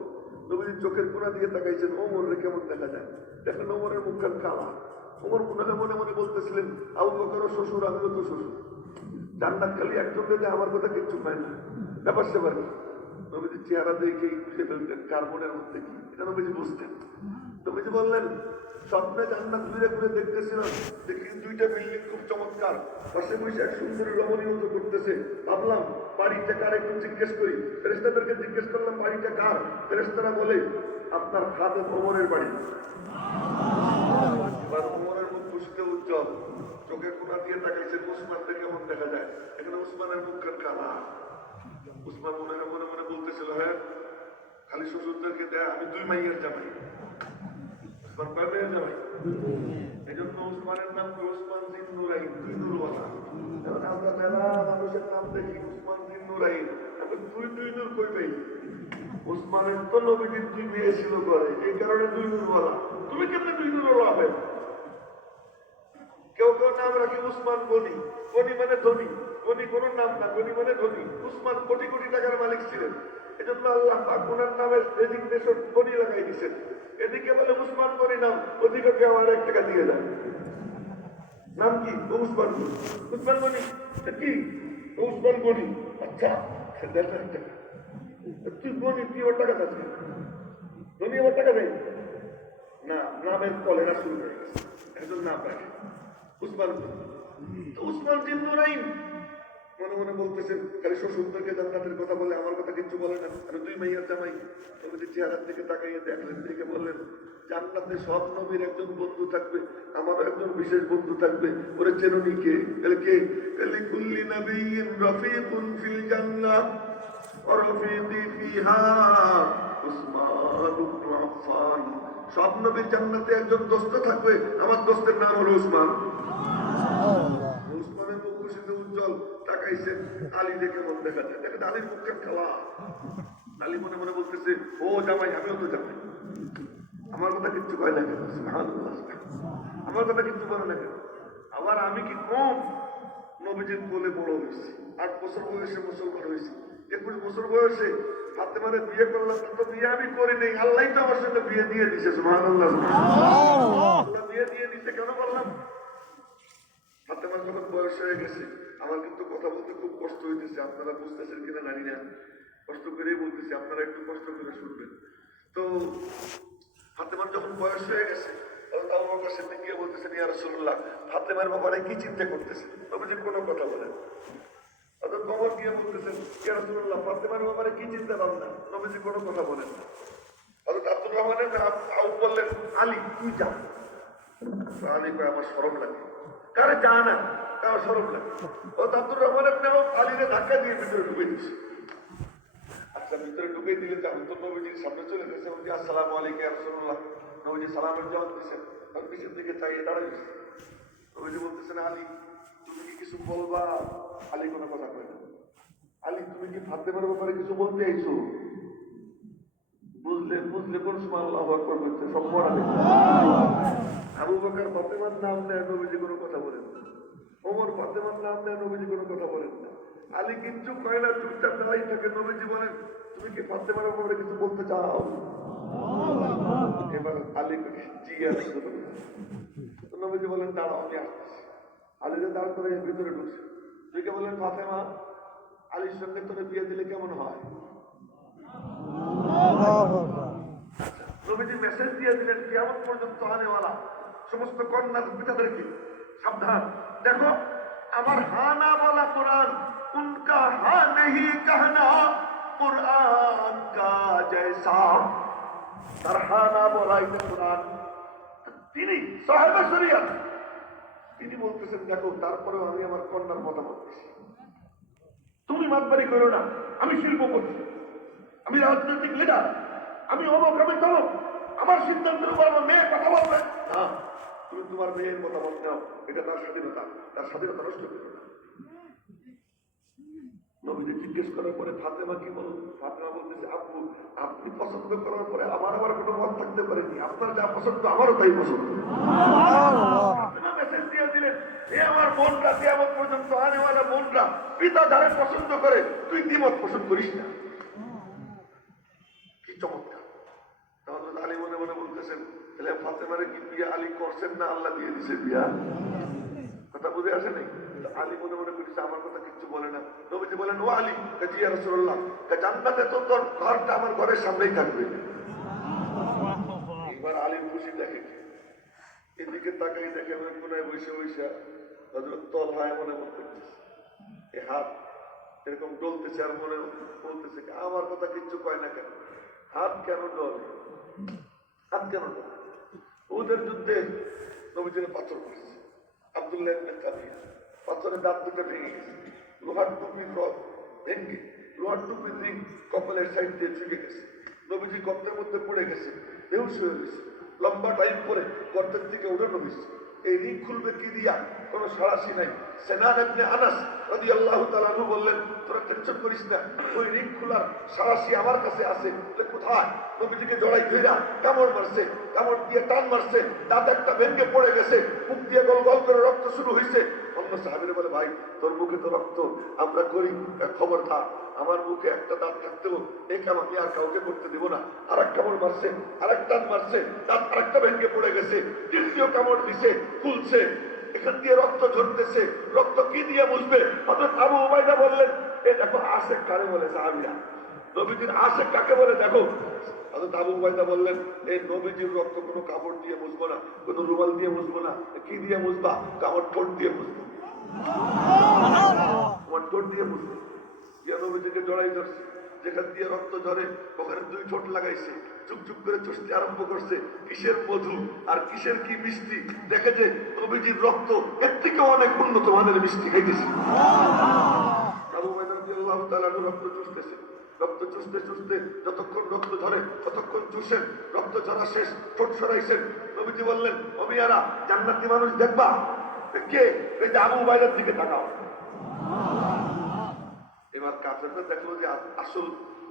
নবীজি চোখের কোণা দিয়ে তাকাইছেন, ওমরের কেমন দেখা যায়, দেখেন ওমরের মুখখান কালা। ওমর মনে মনে মনে বলতেছিলেন, আবু বকরও শ্বশুর, আমিও তো শ্বশুর, জান্নাত খালি একজন পেলে আমার কথা কিচ্ছু পায় না, ব্যাপার সেবার কি। নবীজির চেহারা দেখে বুঝে ফেলতেন কার মনের মধ্যে কি, এটা নবীজি বুঝতেন। নবীজি বললেন, স্বপ্নে জান্নাত ঘুরে ঘুরে দেখতেছিলাম, দেখি দুইটা বিল্ডিং খুব চমৎকার, পাশে বসে এক সুন্দরী রমণীয়তা করতেছে। ভাবলাম বাড়িটা কার, একটু জিজ্ঞেস করি। ফেরেশতাদেরকে জিজ্ঞেস করলাম বাড়িটা কার। ফেরেশতারা বলে আপনার খাদেম ওমরের বাড়ি। এবার ওমরের মুখ খুশিতে উজ্জ্বল, চোখে কোণা দিয়ে তাকাইছে, উসমানকে কেমন দেখা যায়। এখানে উসমানের মুখখান কালা। উসমান মনে মনে মনে বলতেছিল, হ্যাঁ খালি শ্বশুরদেরকে দেয়, আমি 2 মাইয়ের জামাই। উসমান কয় মাইয়ের জামাই? এই জন্য উসমানের নাম উসমান জিন নুরাইন, 2 নূরওয়ালা। এখন আমরা মেলা মানুষের নাম দেখি উসমান জিন নুরাইন, এখন 2 নূর কই পাই? উসমানের তো নবীজির 2 মেয়ে ছিল ঘরে, এই কারণে 2 নূরওয়ালা। তুমি কেমনে 2 নূরওয়ালা হবে? কেউ কেউ নাম রাখে উসমান গনি, গনি মানে ধনী, গনি কোন নাম না, গনি মানে ধনী। উসমান কোটি কোটি টাকার মালিক ছিলেন, এজন্য আল্লাহ পাক ওনার নামের রেজিগনেশন গনি লাগাই দিয়েছেন। এদিকে বলে উসমান গনি নাম, ওদিকে কেউ আর 1 টাকা দিয়ে দেয়। নাম কি? উসমান গনি। উসমান গনি কি? উসমান গনি। আচ্ছা দেড় টাকা তুই গনি, তুই ওর টাকা চাচ্ছিস, ধনী আমার টাকা নেই না, নামের কলেরা শুরু হয়ে গেছে, একজন নাম রাখে উসমান। উসমান জিন নুরাইন মনে মনে বলতেছেন, খালি শ্বশুরদেরকে জান্নাতের কথা বলে, আমার কথা কিচ্ছু বলে না, আমি 2 মাইয়ার জামাই। নবীজির চেহারার দিকে তাকাইয়ে দেখলেন, দিকে বললেন, জান্নাতে সব নবীর একজন বন্ধু থাকবে, আমারও একজন বিশেষ বন্ধু থাকবে। ওরে চেননি কে? কে? লিকুল্লি নাবিয়্যিন রাফিকুন ফিল জান্নাহ ওয়া রাফিকি ফিহা উসমান ইবনে আফফান। সব নবীর জান্নাতে একজন দোস্ত থাকবে, আমার দোস্তের নাম হলো উসমান। উসমানের মুখ খুশিতে উজ্জ্বল, তাকাইছেন, আলী দেখে মন দেখা যায়, দেখেন আলীর মুখটা খাওয়া। আলী মনে মনে বলতেছে, ও জামাই, আমিও তো জামাই, আমার কথা কিচ্ছু কয় না কেন? সুবহানাল্লাহ, আমার কথা কিচ্ছু বলে না কেন? আবার আমি কি কম? নবীজির কোলে বড় হয়েছি, 8 বছর বয়সে মুসলমান হয়েছি, 21 বছর বয়সে ফাতেমারে বিয়ে করলাম, তো বিয়ে আমি করি নাই, আল্লাহ তো আমার সঙ্গে বিয়ে দিয়ে দিছে। সুবহানাল্লাহ, আল্লাহ বিয়ে দিয়ে দিছে। কেন বললাম? ফাতেমার যখন বয়স হয়ে গেছে, আমার কিন্তু কথা বলতে খুব কষ্ট হইতেছে, আপনারা বুঝতেছেন কিনা জানি না, কষ্ট করেই বলতেছি, আপনারা একটু কষ্ট করে শুনবেন। তো ফাতেমার যখন বয়স হয়ে গেছে, আবু বকর সিদ্দিক গিয়ে বলতেছেন, ইয়া রাসূলুল্লাহ, ফাতেমার ব্যাপারে কি চিন্তা করতেছেন? নবীজি কোনো কথা বলেন। হযরত ওমর গিয়ে বলতেছেন, ইয়া রাসূলুল্লাহ, ফাতেমার ব্যাপারে কি চিন্তা ভাবনা? নবীজি কোনো কথা বলেন না। হযরত আব্দুর রহমানের আউফ বললেন, আলী তুই যা। আলী কয়, আমার শরম লাগে। কারে যা না, কার শরম লাগে? হযরত আব্দুর রহমানের আউফ আলীকে ধাক্কা দিয়ে ভিতরে ঢুকে দিচ্ছে। আচ্ছা, ভিতরে ঢুকে দিলে আমি তো নবীজির সামনে চলে গেছে, বলছি আসসালামু আলাইকুম ইয়া রাসূলুল্লাহ। নবীজি সালামের জবাব দিচ্ছেন, আর পিছন দিকে চাইয়ে দাঁড়াইছে। নবীজি বলতেছেন, আলী তুমি কি কিছু বলবা? আলী কোনো কথা কয় না। আলী তুমি কি ফাতেমার ব্যাপারে কিছু বলতে আইছো? বুঝলে কোন সময় আল্লাহু আকবার বলতে সব পড়া দেখে। আবু বকর ফাতেমার নাম নেয়, নবীজি কোনো কথা বলেন না। ওমর ফাতেমার নাম নেয়, নবীজি কোনো কথা বলেন না। আলী কিচ্ছু কয় না, চুপচাপ দাঁড়াই থাকে। নবীজি বলেন, তুমি কি ফাতেমার ব্যাপারে কিছু বলতে চাও? এবার আলী জি রাসূলুল্লাহ। তো নবীজি বলেন, দাঁড়াও, আমি আসতেছি। আলীকে দাঁড় করে ভিতরে ঢুকছে। তুইকে বলেন, ফাতেমা, আলীর সঙ্গে তোরে বিয়ে দিলে কেমন হয়? নবীজি মেসেজ দিয়ে দিলেন, কিয়ামত পর্যন্ত আনেওয়ালা সমস্ত কন্যার পিতাদেরকে, সাবধান, দেখো আমার হা না বলা কোরআন, উনকা হা নেহি कहना কুরআন কা জৈসা। তার হা না বলাই কোরআন, তিনি সাহেব শরিয়ত, তিনি বলতেছেন, দেখো তারপরেও আমি আমার কন্যার মতামত দিচ্ছি, তুমি মাতবারি করো না, আমি শিল্পপতি, আমি রাজনৈতিক লিডার, আমি অমুক, আমি তমুক, আমার সিদ্ধান্তের উপর আমার মেয়ে কথা বলবে না। তুমি তোমার মেয়ের মতামত নাও, এটা তার স্বাধীনতা, তার স্বাধীনতা নষ্ট করো না। নবীজি জিজ্ঞেস করার পরে ফাতেমা কি বল? ফাতেমা বলতেছে, আব্বু আপনি পছন্দ করার পরে আমার আবার কোনো মত থাকতে পারেনি, আপনার যা পছন্দ আমারও তাই পছন্দ। ফাতেমা মেসেজ দিয়ে দিলেন, এ আমার বোনরা কিয়ামত পর্যন্ত আনেওয়ালা বোনরা পিতা যারে পছন্দ করে তুই দ্বিমত পোষণ করিস না। কি চমৎকার! হযরত আলী মনে মনে বলতেছেন, তাহলে ফাতেমারে কি বিয়া আলী করছেন না আল্লাহ দিয়ে দিছে বিয়া? কথা বুঝে আসে নাই? আলী মনে মনে করছে আমার কথা কিচ্ছু বলে না। নবীজি বলেন, ও আলী, জি ইয়া রাসূলুল্লাহ, জান্নাতে তো তোর ঘরটা আমার ঘরের সামনেই থাকবে। এবার আলীর খুশি দেখে, এদিকে তাকাই দেখে ওই কোনায় বসে বসে হযরত তলহা এমন এমন করতেছে, এই হাত এরকম ডলতেছে আর মনে বলতেছে আমার কথা কিচ্ছু কয় না কেন, হাত কেন ডলে, হাত কেন ডলে? ওদের যুদ্ধে নবীজির পাথর করছে, আব্দুল্লাহ ইবনে কাবিয়া পাথরের দাঁত দুটো ভেঙে গেছে, লোহার টুপির রড ভেঙে, লোহার টুপির রিং কপালের সাইড দিয়ে চুকে গেছে, নবীজি গর্তের মধ্যে পড়ে গেছে, বেহুশ হয়ে গেছে, লম্বা টাইম পরে গর্তের দিকে উঠানো হয়েছে। এই রিং খুলবে কি দিয়া? কোনো সাড়াশি নাই। সিনান ইবনে আনাস রাদিয়াল্লাহু তাআলা আনহু বললেন, তোরা টেনশন করিস না, ওই রিং খোলার সাড়াশি আমার কাছে আছে। কোথায়? নবীজিকে জড়াই ধইরা কামড় মারছে, কামড় দিয়ে টান মারছে, দাঁত একটা ভেঙে পড়ে গেছে, মুখ দিয়ে গল গল করে রক্ত শুরু হয়েছে। অন্য সাহাবীরা বলে, ভাই তোর মুখে তো রক্ত, আমরা করি খবরদার, আমার মুখে একটা দাঁত থাকতেও এই কাম আমি আর কাউকে করতে দেবো না। আর এক কামড় মারছে, আর এক দাঁত মারছে, দাঁত আরেকটা ভেঙে পড়ে গেছে, তৃতীয় কামড় দিছে, খুলছে, এখান দিয়ে রক্ত ঝরতেছে, রক্ত কি দিয়ে মুছবে? হযরত আবু উবাইদা বললেন, এই দেখো আশেক কারে বলে সাহাবীরা, নবীজির আশেক কাকে বলে দেখো। হযরত আবু উবাইদা বললেন, এই নবীজির রক্ত কোনো কাপড় দিয়ে মুছবো না, কোনো রুমাল দিয়ে মুছবো না, কি দিয়ে মুছবা? আমার ঠোঁট দিয়ে মুছবো, আমার ঠোঁট দিয়ে মুছবো। গিয়া নবীজিকে জড়াই ধরছে, যেখান দিয়ে রক্ত ঝরে ওখানে দুই ঠোঁট লাগাইছে, চুপ চুপ করে চুষতে আরম্ভ করছে, কিসের মধু আর কিসের কি মিষ্টি। দেখে যে নবীজির রক্ত এর থেকে অনেক উন্নত মানের মিষ্টি খাইতেছে। আবু উবাইদা রাদিয়াল্লাহু তাআলা রক্ত চুষতেছে, রক্ত চুষতে চুষতে যতক্ষণ রক্ত ঝরে ততক্ষণ চুষেন, রক্ত ঝরা শেষ, ঠোঁট সরাইছেন। নবীজি বললেন, ও মিয়ারা, জান্নাতি মানুষ দেখবা? কে? এই যে আবু উবাইদার দিকে তাকাও। এবার কাফেররা দেখলো যে আসল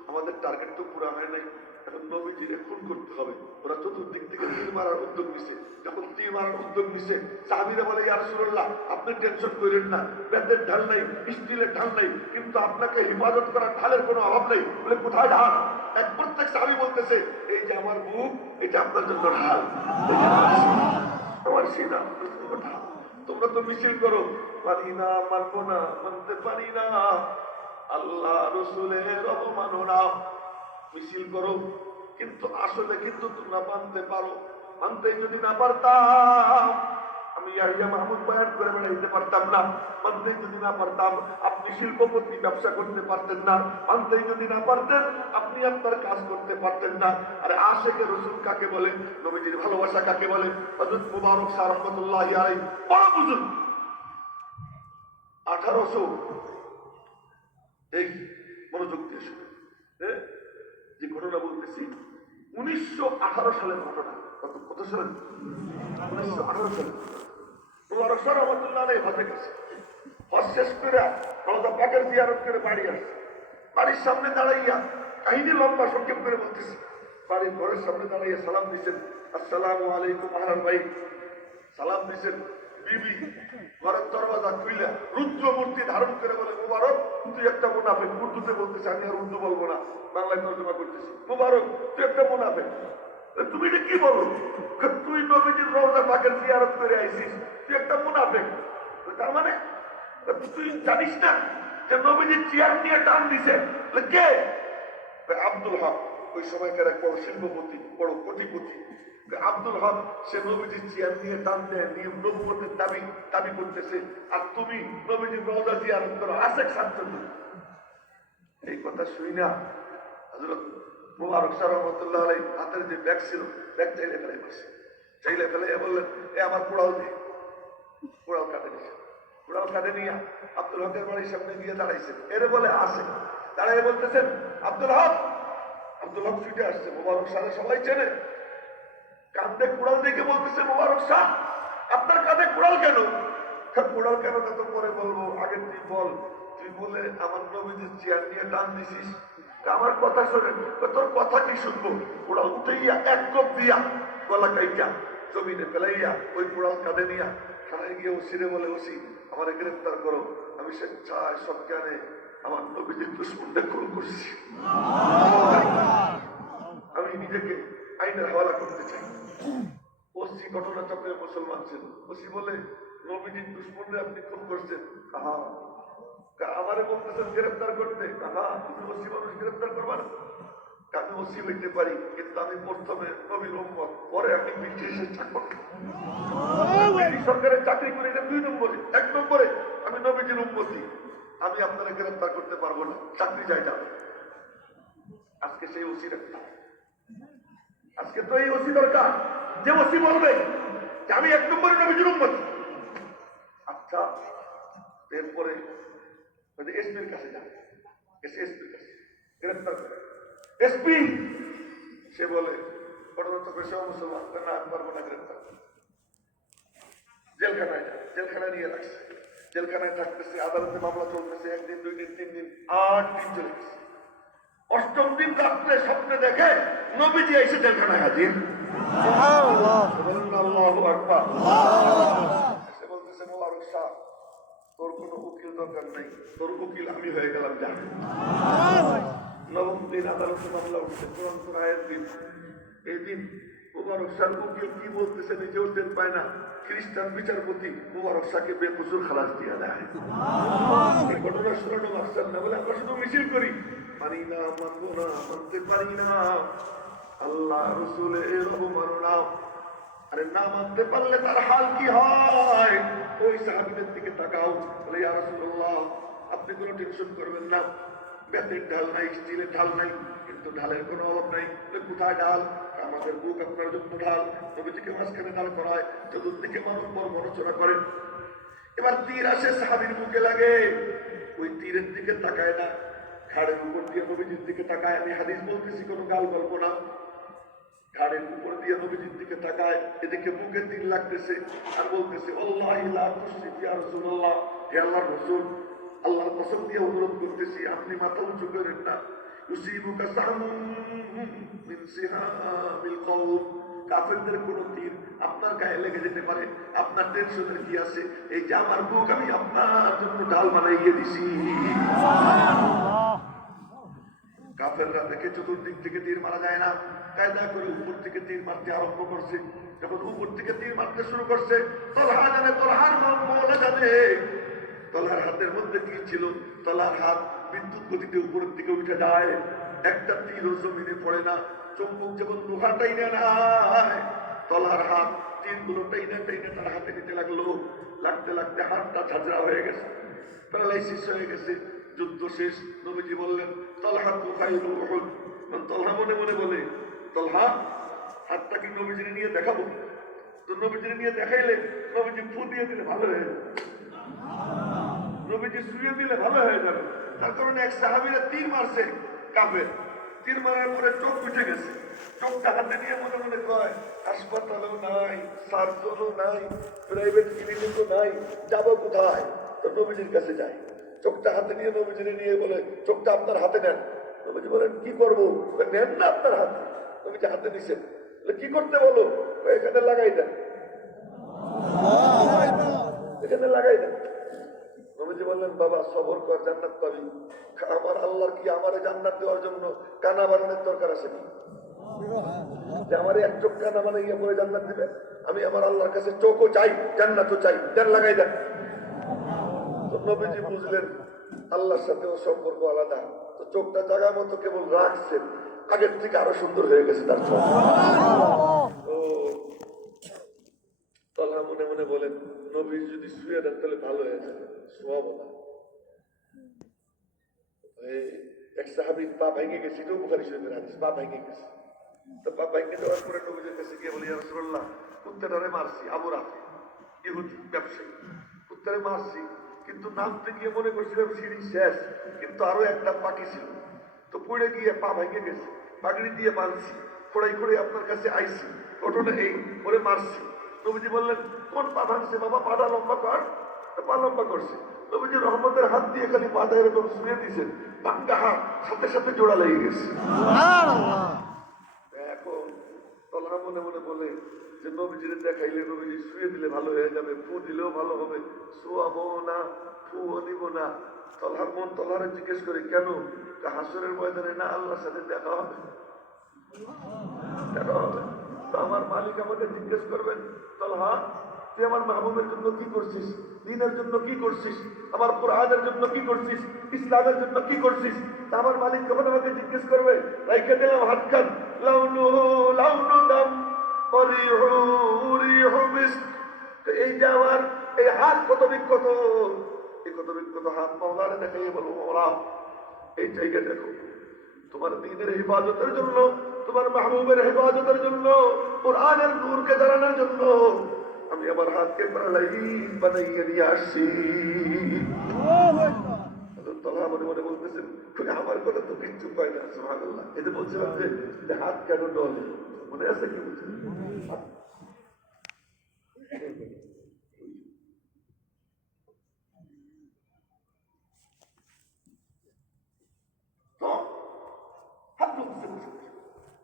আমাদের টার্গেট তো পুরা হয় নাই, এখন নবীজিরে খুন করতে হবে। ওরা চতুর্দিক থেকে তীর মারার উদ্যোগ নিছে। যখন তীর মারার উদ্যোগ নিছে, সাহাবীরা বলে, ইয়া রাসূলুল্লাহ, আপনি টেনশন করেন না, বেতের ঢাল নাই, স্টিলের ঢাল নাই, কিন্তু আপনাকে হিফাজত করার ঢালের কোনো অভাব নেই। বলে, কোথায় ঢাল? এক প্রত্যেক সাহাবী বলতেছে, এই যে আমার বুক, এটা আপনার জন্য ঢাল, আমার সিনা ঢাল। তোমরা তো মিছিল করো, পারি না, মানবো না, মানতে পারি না, আল্লাহ রসুলের অবমাননা, মিছিল করো, কিন্তু আসলে কিন্তু তোমরা মানতে পারো। মানতে যদি না পারতাম আমি ইয়াহিয়া মাহমুদ বয়ান করে বেড়াইতে পারতাম না। মানতে যদি না পারতাম আপনি শিল্পপতি ব্যবসা করতে পারতেন না। মানতে যদি না পারতেন আপনি আপনার কাজ করতে পারতেন না। আরে আশেকে রসুল কাকে বলে? নবীজির ভালোবাসা কাকে বলে? হযরত মুবারক শাহ রাহমাতুল্লাহি আলাইহি বড় বুজুর্গ, 1800 এই মনোযোগ দিয়ে শুনে যে ঘটনা বলতেছি, 1918 সালের ঘটনা। কত সালে? 1918 সালে। মুবারক শাহ রাহমাতুল্লাহি আলাইহি হজে গেছে, হজ শেষ করে রওজা পাকের জিয়ারত করে বাড়ি আসছে। বাড়ির সামনে দাঁড়াইয়া কাহিনী লম্বা সংক্ষেপ করে বলতেছি, বাড়ির ঘরের সামনে দাঁড়াইয়া সালাম দিচ্ছেন, আসসালামু আলাইকুম আহলাল বাইত, সালাম দিচ্ছেন। বিবি ঘরের দরওয়াজা খুইলা রুদ্র মূর্তি ধারণ করে বলে, মুবারক তুই একটা মুনাফিক। উর্দুতে বলতেছে, আমি আর উর্দু বলবো না, বাংলায় তর্জমা করতেছি। মুবারক তুই একটা মুনাফিক। তুমি এটা কি বলো? তুই নবীজির রওজা পাকের জিয়ারত করে আইছিস, তুই একটা মুনাফিক। তার মানে তুই জানিস না যে নবীজির চেয়ার নিয়ে টান দিছে কে? আব্দুল হক, ওই সময়কার এক বড় শিল্পপতি, বড় কোটিপতি। আব্দুল হক সে নবীজির চেয়ার নিয়ে টান দেয়, নিয়ম নবুয়তের দাবি করতেছে, আর তুমি নবীজির রওজা জিয়ারত করো, আশেক সাজ্জাদ। এই কথা শুই না হযরত মুবারক শাহ রাহমাতুল্লাহি আলাইহি হাতের যে ব্যাগ ছিল, ব্যাগ চাইলে ফেলাই বসে, চাইলে ফেলাইয়া বললেন, এ আমার কুড়াল দিয়ে। কুড়াল কাঁধে নিয়ে, কুড়াল কাঁধে নিয়ে আব্দুল হকের বাড়ির সামনে গিয়ে দাঁড়াইছেন। এর বলে আসে, দাঁড়াইয়া বলতেছেন, আব্দুল হক। আব্দুল হক ছুটে আসছে, মুবারক শাহ সবাই চেনে, কাঁধে কুড়াল দেখে বলতেছে, মুবারক শাহ আপনার কাঁধে কুড়াল কেন? কুড়াল কেন তা তো পরে বলবো, আগে তুই বল, তুই বলে আমার নবীজির চেয়ার নিয়ে টান দিছিস, আমার কথা শোনেন, তোর কথা কি শুনবো? কুড়াল উঠাইয়া এক কোপ দিয়া গলা কাইটা জমিনে ফেলাইয়া ওই কুড়াল কাঁধে নিয়া থানায় গিয়ে ওসিরে বলে, ওসি আমার গ্রেফতার করো। আমি স্বেচ্ছায় সজ্ঞানে আমার নবীজির দুশ্মনদের খুন করছি। আমি নিজেকে আইনের হাওয়ালা করতে চাই। ওসি ঘটনা চক্রের মুসলমান ছিল। ওসি বলে, নবীজির দুশ্মনরে আপনি খুন করছেন? আমারে বলতেছেন গ্রেফতার করতে? তুমি ওসি মানুষ গ্রেফতার করবা না? আমি ওসি হইতে পারি, কিন্তু আমি প্রথমে নবীর উম্মত, পরে আমি ব্রিটিশের চাকর। ব্রিটিশ সরকারের চাকরি করি না 2 নম্বরে। 1 নম্বরে আমি নবীজির উম্মতি। আমি আপনারা গ্রেফতার করতে পারবো না, চাকরি যাই যাবে। আজকে সেই ওসি রাখতাম। আজকে তো এই ওসি দরকার, যে ওসি বলবে যে আমি 1 নম্বরে নবীজির উম্মতি। আচ্ছা, এরপরে এসপির কাছে যান, এসপির কাছে গ্রেফতার করে। এসপি সে বলে, ঘটনা চক্রের সে মুসলমান, না আমি পারবো না গ্রেফতার। জেলখানায় যায়, জেলখানায় নিয়ে রাখছে। জেলখানায় থাকতেছে, আদালতে মামলা চলতেছে, 1 দিন 2 দিন 3 দিন 8 দিন চলে গেছে। 8ম দিন রাত্রে স্বপ্নে দেখে নবীজি এসে জেলখানায় হাজির। আল্লাহু আকবার। সে বলতেছে, মোবারক শাহ, তোর কোনো উকিল দরকার নেই, তোর উকিল আমি হয়ে গেলাম। যা। 9ম দিন আদালতে মামলা উঠছে, চূড়ান্ত রায়ের দিন। এই দিন মোবারক শাহ উকিল কি বলতেছে নিজেও টের পায় না। খ্রিস্টান বিচারপতি মোবারক শাহকে বেকসুর খালাস দিয়ে দেয়। এই ঘটনা শুনানো মাস্টার না বলে আমরা শুধু মিছিল করি, মানি না, মানবো না, মানতে পারি না, আল্লাহ রসুলের মানো না। আরে না মানতে পারলে তার হাল কি হয়? ওই সাহাবীদের দিকে তাকাও, বলে ইয়া রাসূলুল্লাহ, আপনি কোনো টেনশন করবেন না, বেতের ঢাল নাই, স্টিলের ঢাল নাই, কিন্তু ঢালের কোনো অভাব নাই। কোথায় ঢাল? আমাদের বুক আপনার জন্য ঢাল। নবীজিকে মাঝখানে দাঁড় করায়, চতুর্দিকে মানুষ বড় নড়াচড়া করেন। এবার তীর আসে সাহাবীর বুকে লাগে, ওই তীরের দিকে তাকায় না, ঘাড়ের উপর দিয়ে নবীজির দিকে তাকায়। আমি হাদিস বলতেছি, কোনো গাল গল্প না। ঘাড়ের উপর দিয়ে নবীজির দিকে তাকায়, এদিকে বুকে তীর লাগতেছে, আর বলতেছে, আল্লাহি লা তুশরিক ইয়া রাসূলুল্লাহ, হে আল্লাহর রাসূল, আল্লাহর কসম দিয়ে অনুরোধ করতেছি, আপনি মাথা উঁচু করেন না। ইউসিবুকা সাহমুন মিন সিহামিল কওম, কাফেরদের কোন তীর আপনার গায়ে লেগে যেতে পারে, আপনার টেনশনের কি আছে? এই যে আমার বুক আমি আপনার জন্য ঢাল বানাইয়ে দিছি। কাফেররা দেখে চতুর্দিক থেকে তীর মারা যায় না, কায়দা করে উপর থেকে তীর মারতে আরম্ভ করছে। যখন উপর থেকে তীর মারতে শুরু করছে, তলহা জানে, তলহার মৌলা জানে তলহার হাতের মধ্যে কি ছিল। তলহার হাত বিদ্যুৎ গতিতে উপরের দিকে উঠে যায়, একটা তীরও জমিনে পড়ে না। চম্বুক যেমন লোহা টাইনে নেয়, তলহার হাত তীরগুলো টাইনে টাইনে তার হাতে নিতে লাগলো। লাগতে লাগতে হাতটা ঝাঁঝরা হয়ে গেছে, প্যারালাইসিস হয়ে গেছে। যুদ্ধ শেষ। নবীজি বললেন, তলহা তো খাইরু উহুদ। তলহা মনে মনে বলে, তলহা, হাতটা কি নবীজিকে নিয়ে দেখাবো? তো নবীজিকে নিয়ে দেখাইলে নবীজি ফু দিয়ে দিলে ভালো হয়ে যাবে, নবীজি শুয়ে দিলে ভালো হয়ে যাবে। তার কারণে এক সাহাবীরা তীর মারছে কাফের, তীর মারার পরে চোখ উঠে গেছে। চোখটা হাতে নিয়ে মনে মনে কয়, হাসপাতালও নাই, সার্জনও নাই, প্রাইভেট ক্লিনিকও নাই, যাবো কোথায়? তো নবীজির কাছে যাই। চোখটা হাতে নিয়ে নবীজিকে নিয়ে বলে, চোখটা আপনার হাতে নেন। নবীজি বলেন, কি করবো? নেন না আপনার হাতে। নবীজি হাতে নিছেন, কি করতে বলো? এখানে লাগাই দেন, এখানে লাগাই দেন। নবীজি বললেন, বাবা সবর কর, জান্নাত পাবি। আমার আল্লাহর কি আমারে জান্নাত দেওয়ার জন্য কানা বানানোর দরকার আছে কি? যে আমার এক চোখ কানা বানাইয়া পরে জান্নাত দিবে? আমি আমার আল্লাহর কাছে চোখও চাই, জান্নাতও চাই, দেন লাগাই দেন। তো নবীজি বুঝলেন আল্লাহর সাথেও সম্পর্ক আলাদা। তো চোখটা জায়গা মতো কেবল রাখছেন, আগের থেকে আরো সুন্দর হয়ে গেছে তার চোখ। ও তলহা মনে মনে বলেন, নবী যদি শুয়ে দেন তাহলে ভালো হয়ে যাবে, শোয়াবো না। এক সাহাবীর পা ভেঙে গেছে, এটাও বুখারী শরীফের হাদিস, পা ভেঙে গেছে। তো পা ভেঙে যাওয়ার পরে নবীজির কাছে গিয়ে বলি, ইয়া রাসূলুল্লাহ, কুত্তাটারে মারছি, আবু রাফি, ইহুদি ব্যবসায়ী, কুত্তারে মারছি, কিন্তু নামতে গিয়ে মনে করছিলাম সিঁড়ি শেষ, কিন্তু আরো একটা বাকি ছিল। তো পড়ে গিয়ে পা ভেঙে গেছে, পাগড়ি দিয়ে মারছি, খোড়াই খোড়াই আপনার কাছে আইছি, ঘটনা এই, ওরে মারছি। নবীজি বললেন, কোন পা ভাঙছে বাবা? পাটা লম্বা কর। পা লম্বা করছে। নবীজি রহমতের হাত দিয়ে খালি পাটা এরকম শুয়ে দিয়েছেন, ভাঙ্গা হাত সাথে সাথে জোড়া লেগে গেছে। এখন তলহা মনে মনে বলে, যে নবীজিরে দেখাইলে নবীজি শুয়ে দিলে ভালো হয়ে যাবে, ফু দিলেও ভালো হবে, শোয়াবো না, ফুও দিব না। তলহার মন তলহারে জিজ্ঞেস করে, কেন? হাসরের ময়দানে না আল্লাহর সাথে দেখা হবে, দেখা হবে। তো আমার মালিক আমাকে জিজ্ঞেস করবেন, তলহা তুই আমার মাহবুবের জন্য কি করছিস, দিনের জন্য কি করছিস, আমার কোরআনের জন্য কি করছিস, ইসলামের জন্য কি করছিস? তা আমার মালিক যখন আমাকে জিজ্ঞেস করবে, রাইখে দিলাম হাত খান, লাউনু লাউনু দাম এই যে আমার এই হাত কত বিক্ষত, এই কত বিক্ষত হাত মাওলারে দেখাই বলবো, ওরা এই জায়গা দেখো, তোমার দ্বীনের হেফাজতের জন্য, তোমার মাহবুবের হেফাজতের জন্য, কোরআনের নূরকে জানানোর জন্য আমি আমার হাতকে প্রাণহীন বানাইয়ে নিয়ে আসছি। তলা মনে মনে বলতেছেন, আমার কথা তো কিচ্ছু পায় না। সুবহানাল্লাহ। এই যে বলছিলাম যে হাত কেন ডলে, মনে আছে কি বলছেন?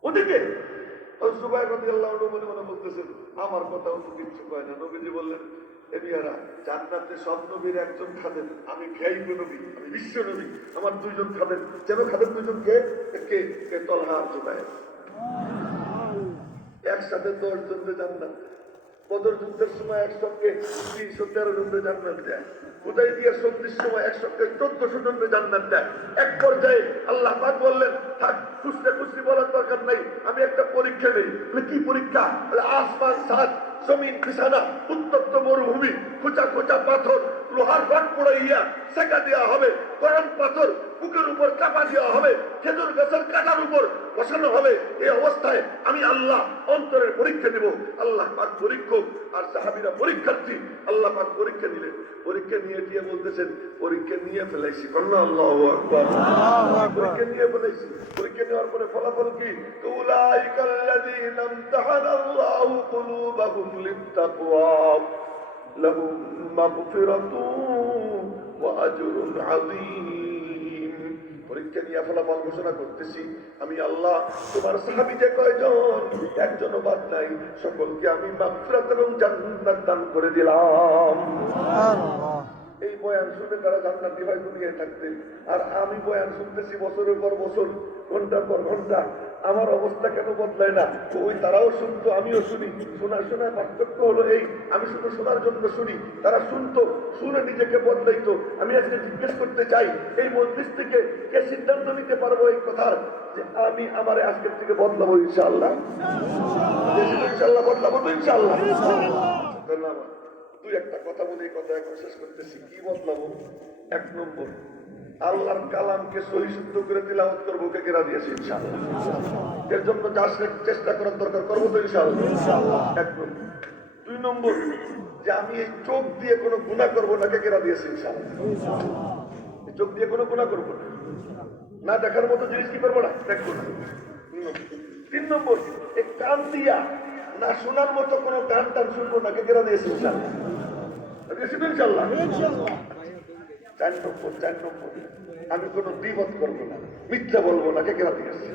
ওদিকে জুবাইর রাদিয়াল্লাহু আনহু মনে মনে বলতেছেন, আমার কথাও তো কিচ্ছু কয় না। নবীজি বললেন, এ বিহারা, জান্নাতে সব নবীর একজন খাদেম, আমি খেয়াইব নবী, আমি বিশ্ব নবী, আমার দুইজন খাদেম। যেন খাদেম দুইজন কে? কে তলহা আর জুবাইর। একসাথে 10 জনকে জান্নাত। বদর যুদ্ধের সময় একসঙ্গে 313 জনকে জান্নাত দেয়। হুদায়বিয়ার সন্ধির সময় একসঙ্গে 1400 জনকে জান্নাত দেয়। এক পর্যায়ে আল্লাহ পাক বললেন, থাক খুশতে খুশি বলার দরকার নাই, আমি একটা পরীক্ষা নেই। কি পরীক্ষা? আসমান সাত, জমিন বিছানা, উত্তপ্ত মরুভূমি, খোঁচা খোঁচা পাথর, লোহার রড পড়াইয়া সেকা দেওয়া হবে, গরম পাথর বুকের উপর চাপা দেওয়া হবে, খেজুর গাছের কাটার উপর বসানো হবে। এই অবস্থায় আমি আল্লাহ অন্তরের পরীক্ষা দেব। আল্লাহ পাক পরীক্ষক আর সাহাবীরা পরীক্ষার্থী। আল্লাহ পাক পরীক্ষা দিলেন, পরীক্ষা নিয়ে দিয়ে বলতেছেন, পরীক্ষা নিয়ে ফেলাইছি। আল্লাহু আকবার। পরীক্ষা নিয়ে ফেলাইছি। পরীক্ষা নেওয়ার পরে ফলাফল কি? উলাইকাল্লাযীনা ইমতাহানাল্লাহু কুলুবাহুম লিত্তাকওয়া লাহুম মাগফিরাতুন ওয়া আজরুন আযীম। পরীক্ষা নিয়ে ফলাফল ঘোষণা করতেছি, আমি আল্লাহ তোমার সাহাবী যে কয়জন, একজনও বাদ নাই, সকলকে আমি মাগফিরাত এবং জান্নাত দান করে দিলাম। এই বয়ান শুনে তারা জান্নাতি হয় দুনিয়ায় থাকতে, আর আমি বয়ান শুনতেছি বছরের পর বছর, ঘন্টার পর ঘন্টা। আমার অবস্থা কেন বদলায় না? ওই তারাও শুনতো, আমিও শুনি। শোনার পার্থক্য হলো এই, আমি শুধু শোনার জন্য শুনি, তারা শুনতো, শুনে নিজেকে বদলাইতো। আমি আজকে জিজ্ঞেস করতে চাই, এই মজলিস থেকে কে সিদ্ধান্ত নিতে পারবো এই কথার যে আমি আমার আজকের থেকে বদলাবো ইনশাআল্লাহ? ইনশাআল্লাহ বদলাবো তো ইনশাআল্লাহ। ধন্যবাদ। দুই একটা কথা বলে এই কথা এখন শেষ করতেছি। কি বদলাবো? 1 নম্বর, আল্লাহর কালামকে সহি শুদ্ধ করে তিলাওয়াত করবো, কে কেরা দিয়েছে ইনশাআল্লাহ। এর জন্য যা চেষ্টা করার দরকার করবো তো ইনশাআল্লাহ। 1 নম্বর। 2 নম্বর, যে আমি এই চোখ দিয়ে কোনো গুনাহ করবো না, কে কেরা দিয়েছে ইনশাআল্লাহ। চোখ দিয়ে কোনো গুনাহ করবো না, না দেখার মতো জিনিস কি করবো না, দেখবো না। 3 নম্বর, এই কান দিয়া না শোনার মতো কোনো গান টান শুনবো না, কে কেরা দিয়েছে ইনশাআল্লাহ। ইনশাআল্লাহ। 4 নম্বর, আমি কোনো বিপদ করবো না, মিথ্যা বলবো না, কে কেরা দিয়েছে।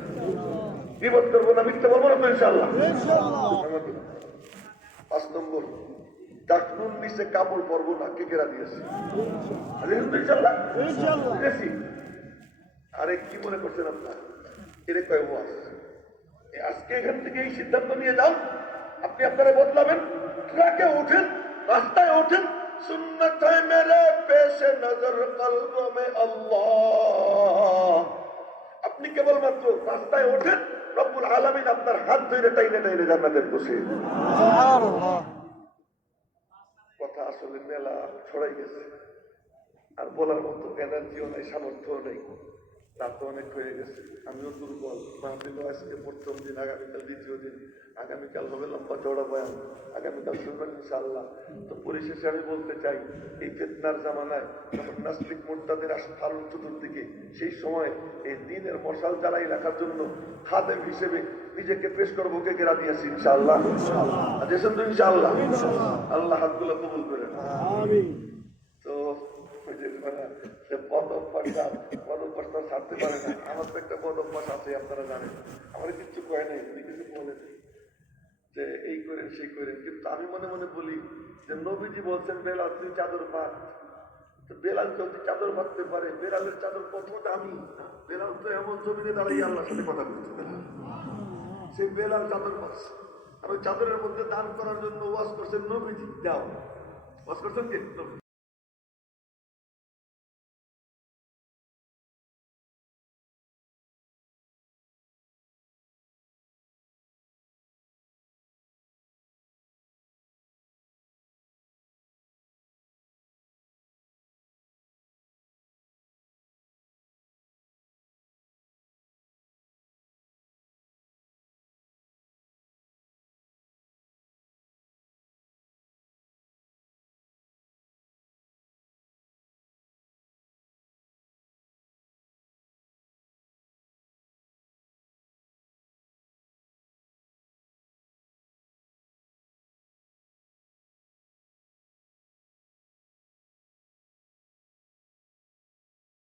বিপদ করবো না, মিথ্যা বলবো না তো ইনশাআল্লাহ। 5 নম্বর, টাকনুর নিচে কাপড় পরবো না, কে কেরা দিয়েছে ইনশাআল্লাহ। আরে কি মনে করছেন আপনার? এরে কয় ওয়াজ। আজকে এখান থেকে এই সিদ্ধান্ত নিয়ে যান, আপনি আপনারা বদলাবেন। ট্রাকে ওঠেন, রাস্তায় ওঠেন, সুন্নত है मेरे पेश नजर कल्ब में अल्लाह। আপনি কেবলমাত্র রাস্তায় ওঠেন, রব্বুল আলামিন আপনার হাত ধরে টাইনে টাইনে জান্নাতের বসে। সুবহানাল্লাহ। কথা আসলে মেলা ছড়াই গেছে, আর বলার মতো এনার্জিও নাই, সামর্থ্য নেই, রাত তো অনেক হয়ে গেছে, আমিও দুর্বল। মাহফিল আজকে প্রথম দিন, আগামীকাল দ্বিতীয় দিন, আগামীকাল হবে লম্বা চওড়া বয়ান, আগামীকাল শুনবেন ইনশাআল্লাহ। তো পরিশেষে আমি বলতে চাই, এই ফিতনার জামানায় যখন নাস্তিক মোর্তাদের আলোর চতুর্দিকে, সেই সময় এই দিনের মশাল জ্বালাই রাখার জন্য খাদেম হিসেবে নিজেকে পেশ করবো, কে কেরা দিয়েছি ইনশাআল্লাহ। দিয়েছেন তো ইনশাআল্লাহ। আল্লাহ হাতগুলো কবুল করেন। তো পদ অভ্যাসটা ছাড়তে পারে না। আমার তো একটা পদ অভ্যাস আছে, আপনারা জানেন। আমার কিচ্ছু কয় নাই, কিছু বলে যে এই করেন সেই করেন, কিন্তু আমি মনে মনে বলি যে নবীজি বলছেন বেলাল তুই চাদর পাত, তো বেলাল যদি চাদর পাততে পারে, বেলালের চাদর কত দামি। বেলাল তো এমন জমিনে দাঁড়িয়ে আল্লাহর সাথে কথা বলছে, বেলাল সেই বেলাল চাদর পাচ্ছে, আর ওই চাদরের মধ্যে দান করার জন্য ওয়াজ করছেন নবীজি। যাও ওয়াজ করছেন কে? নবী।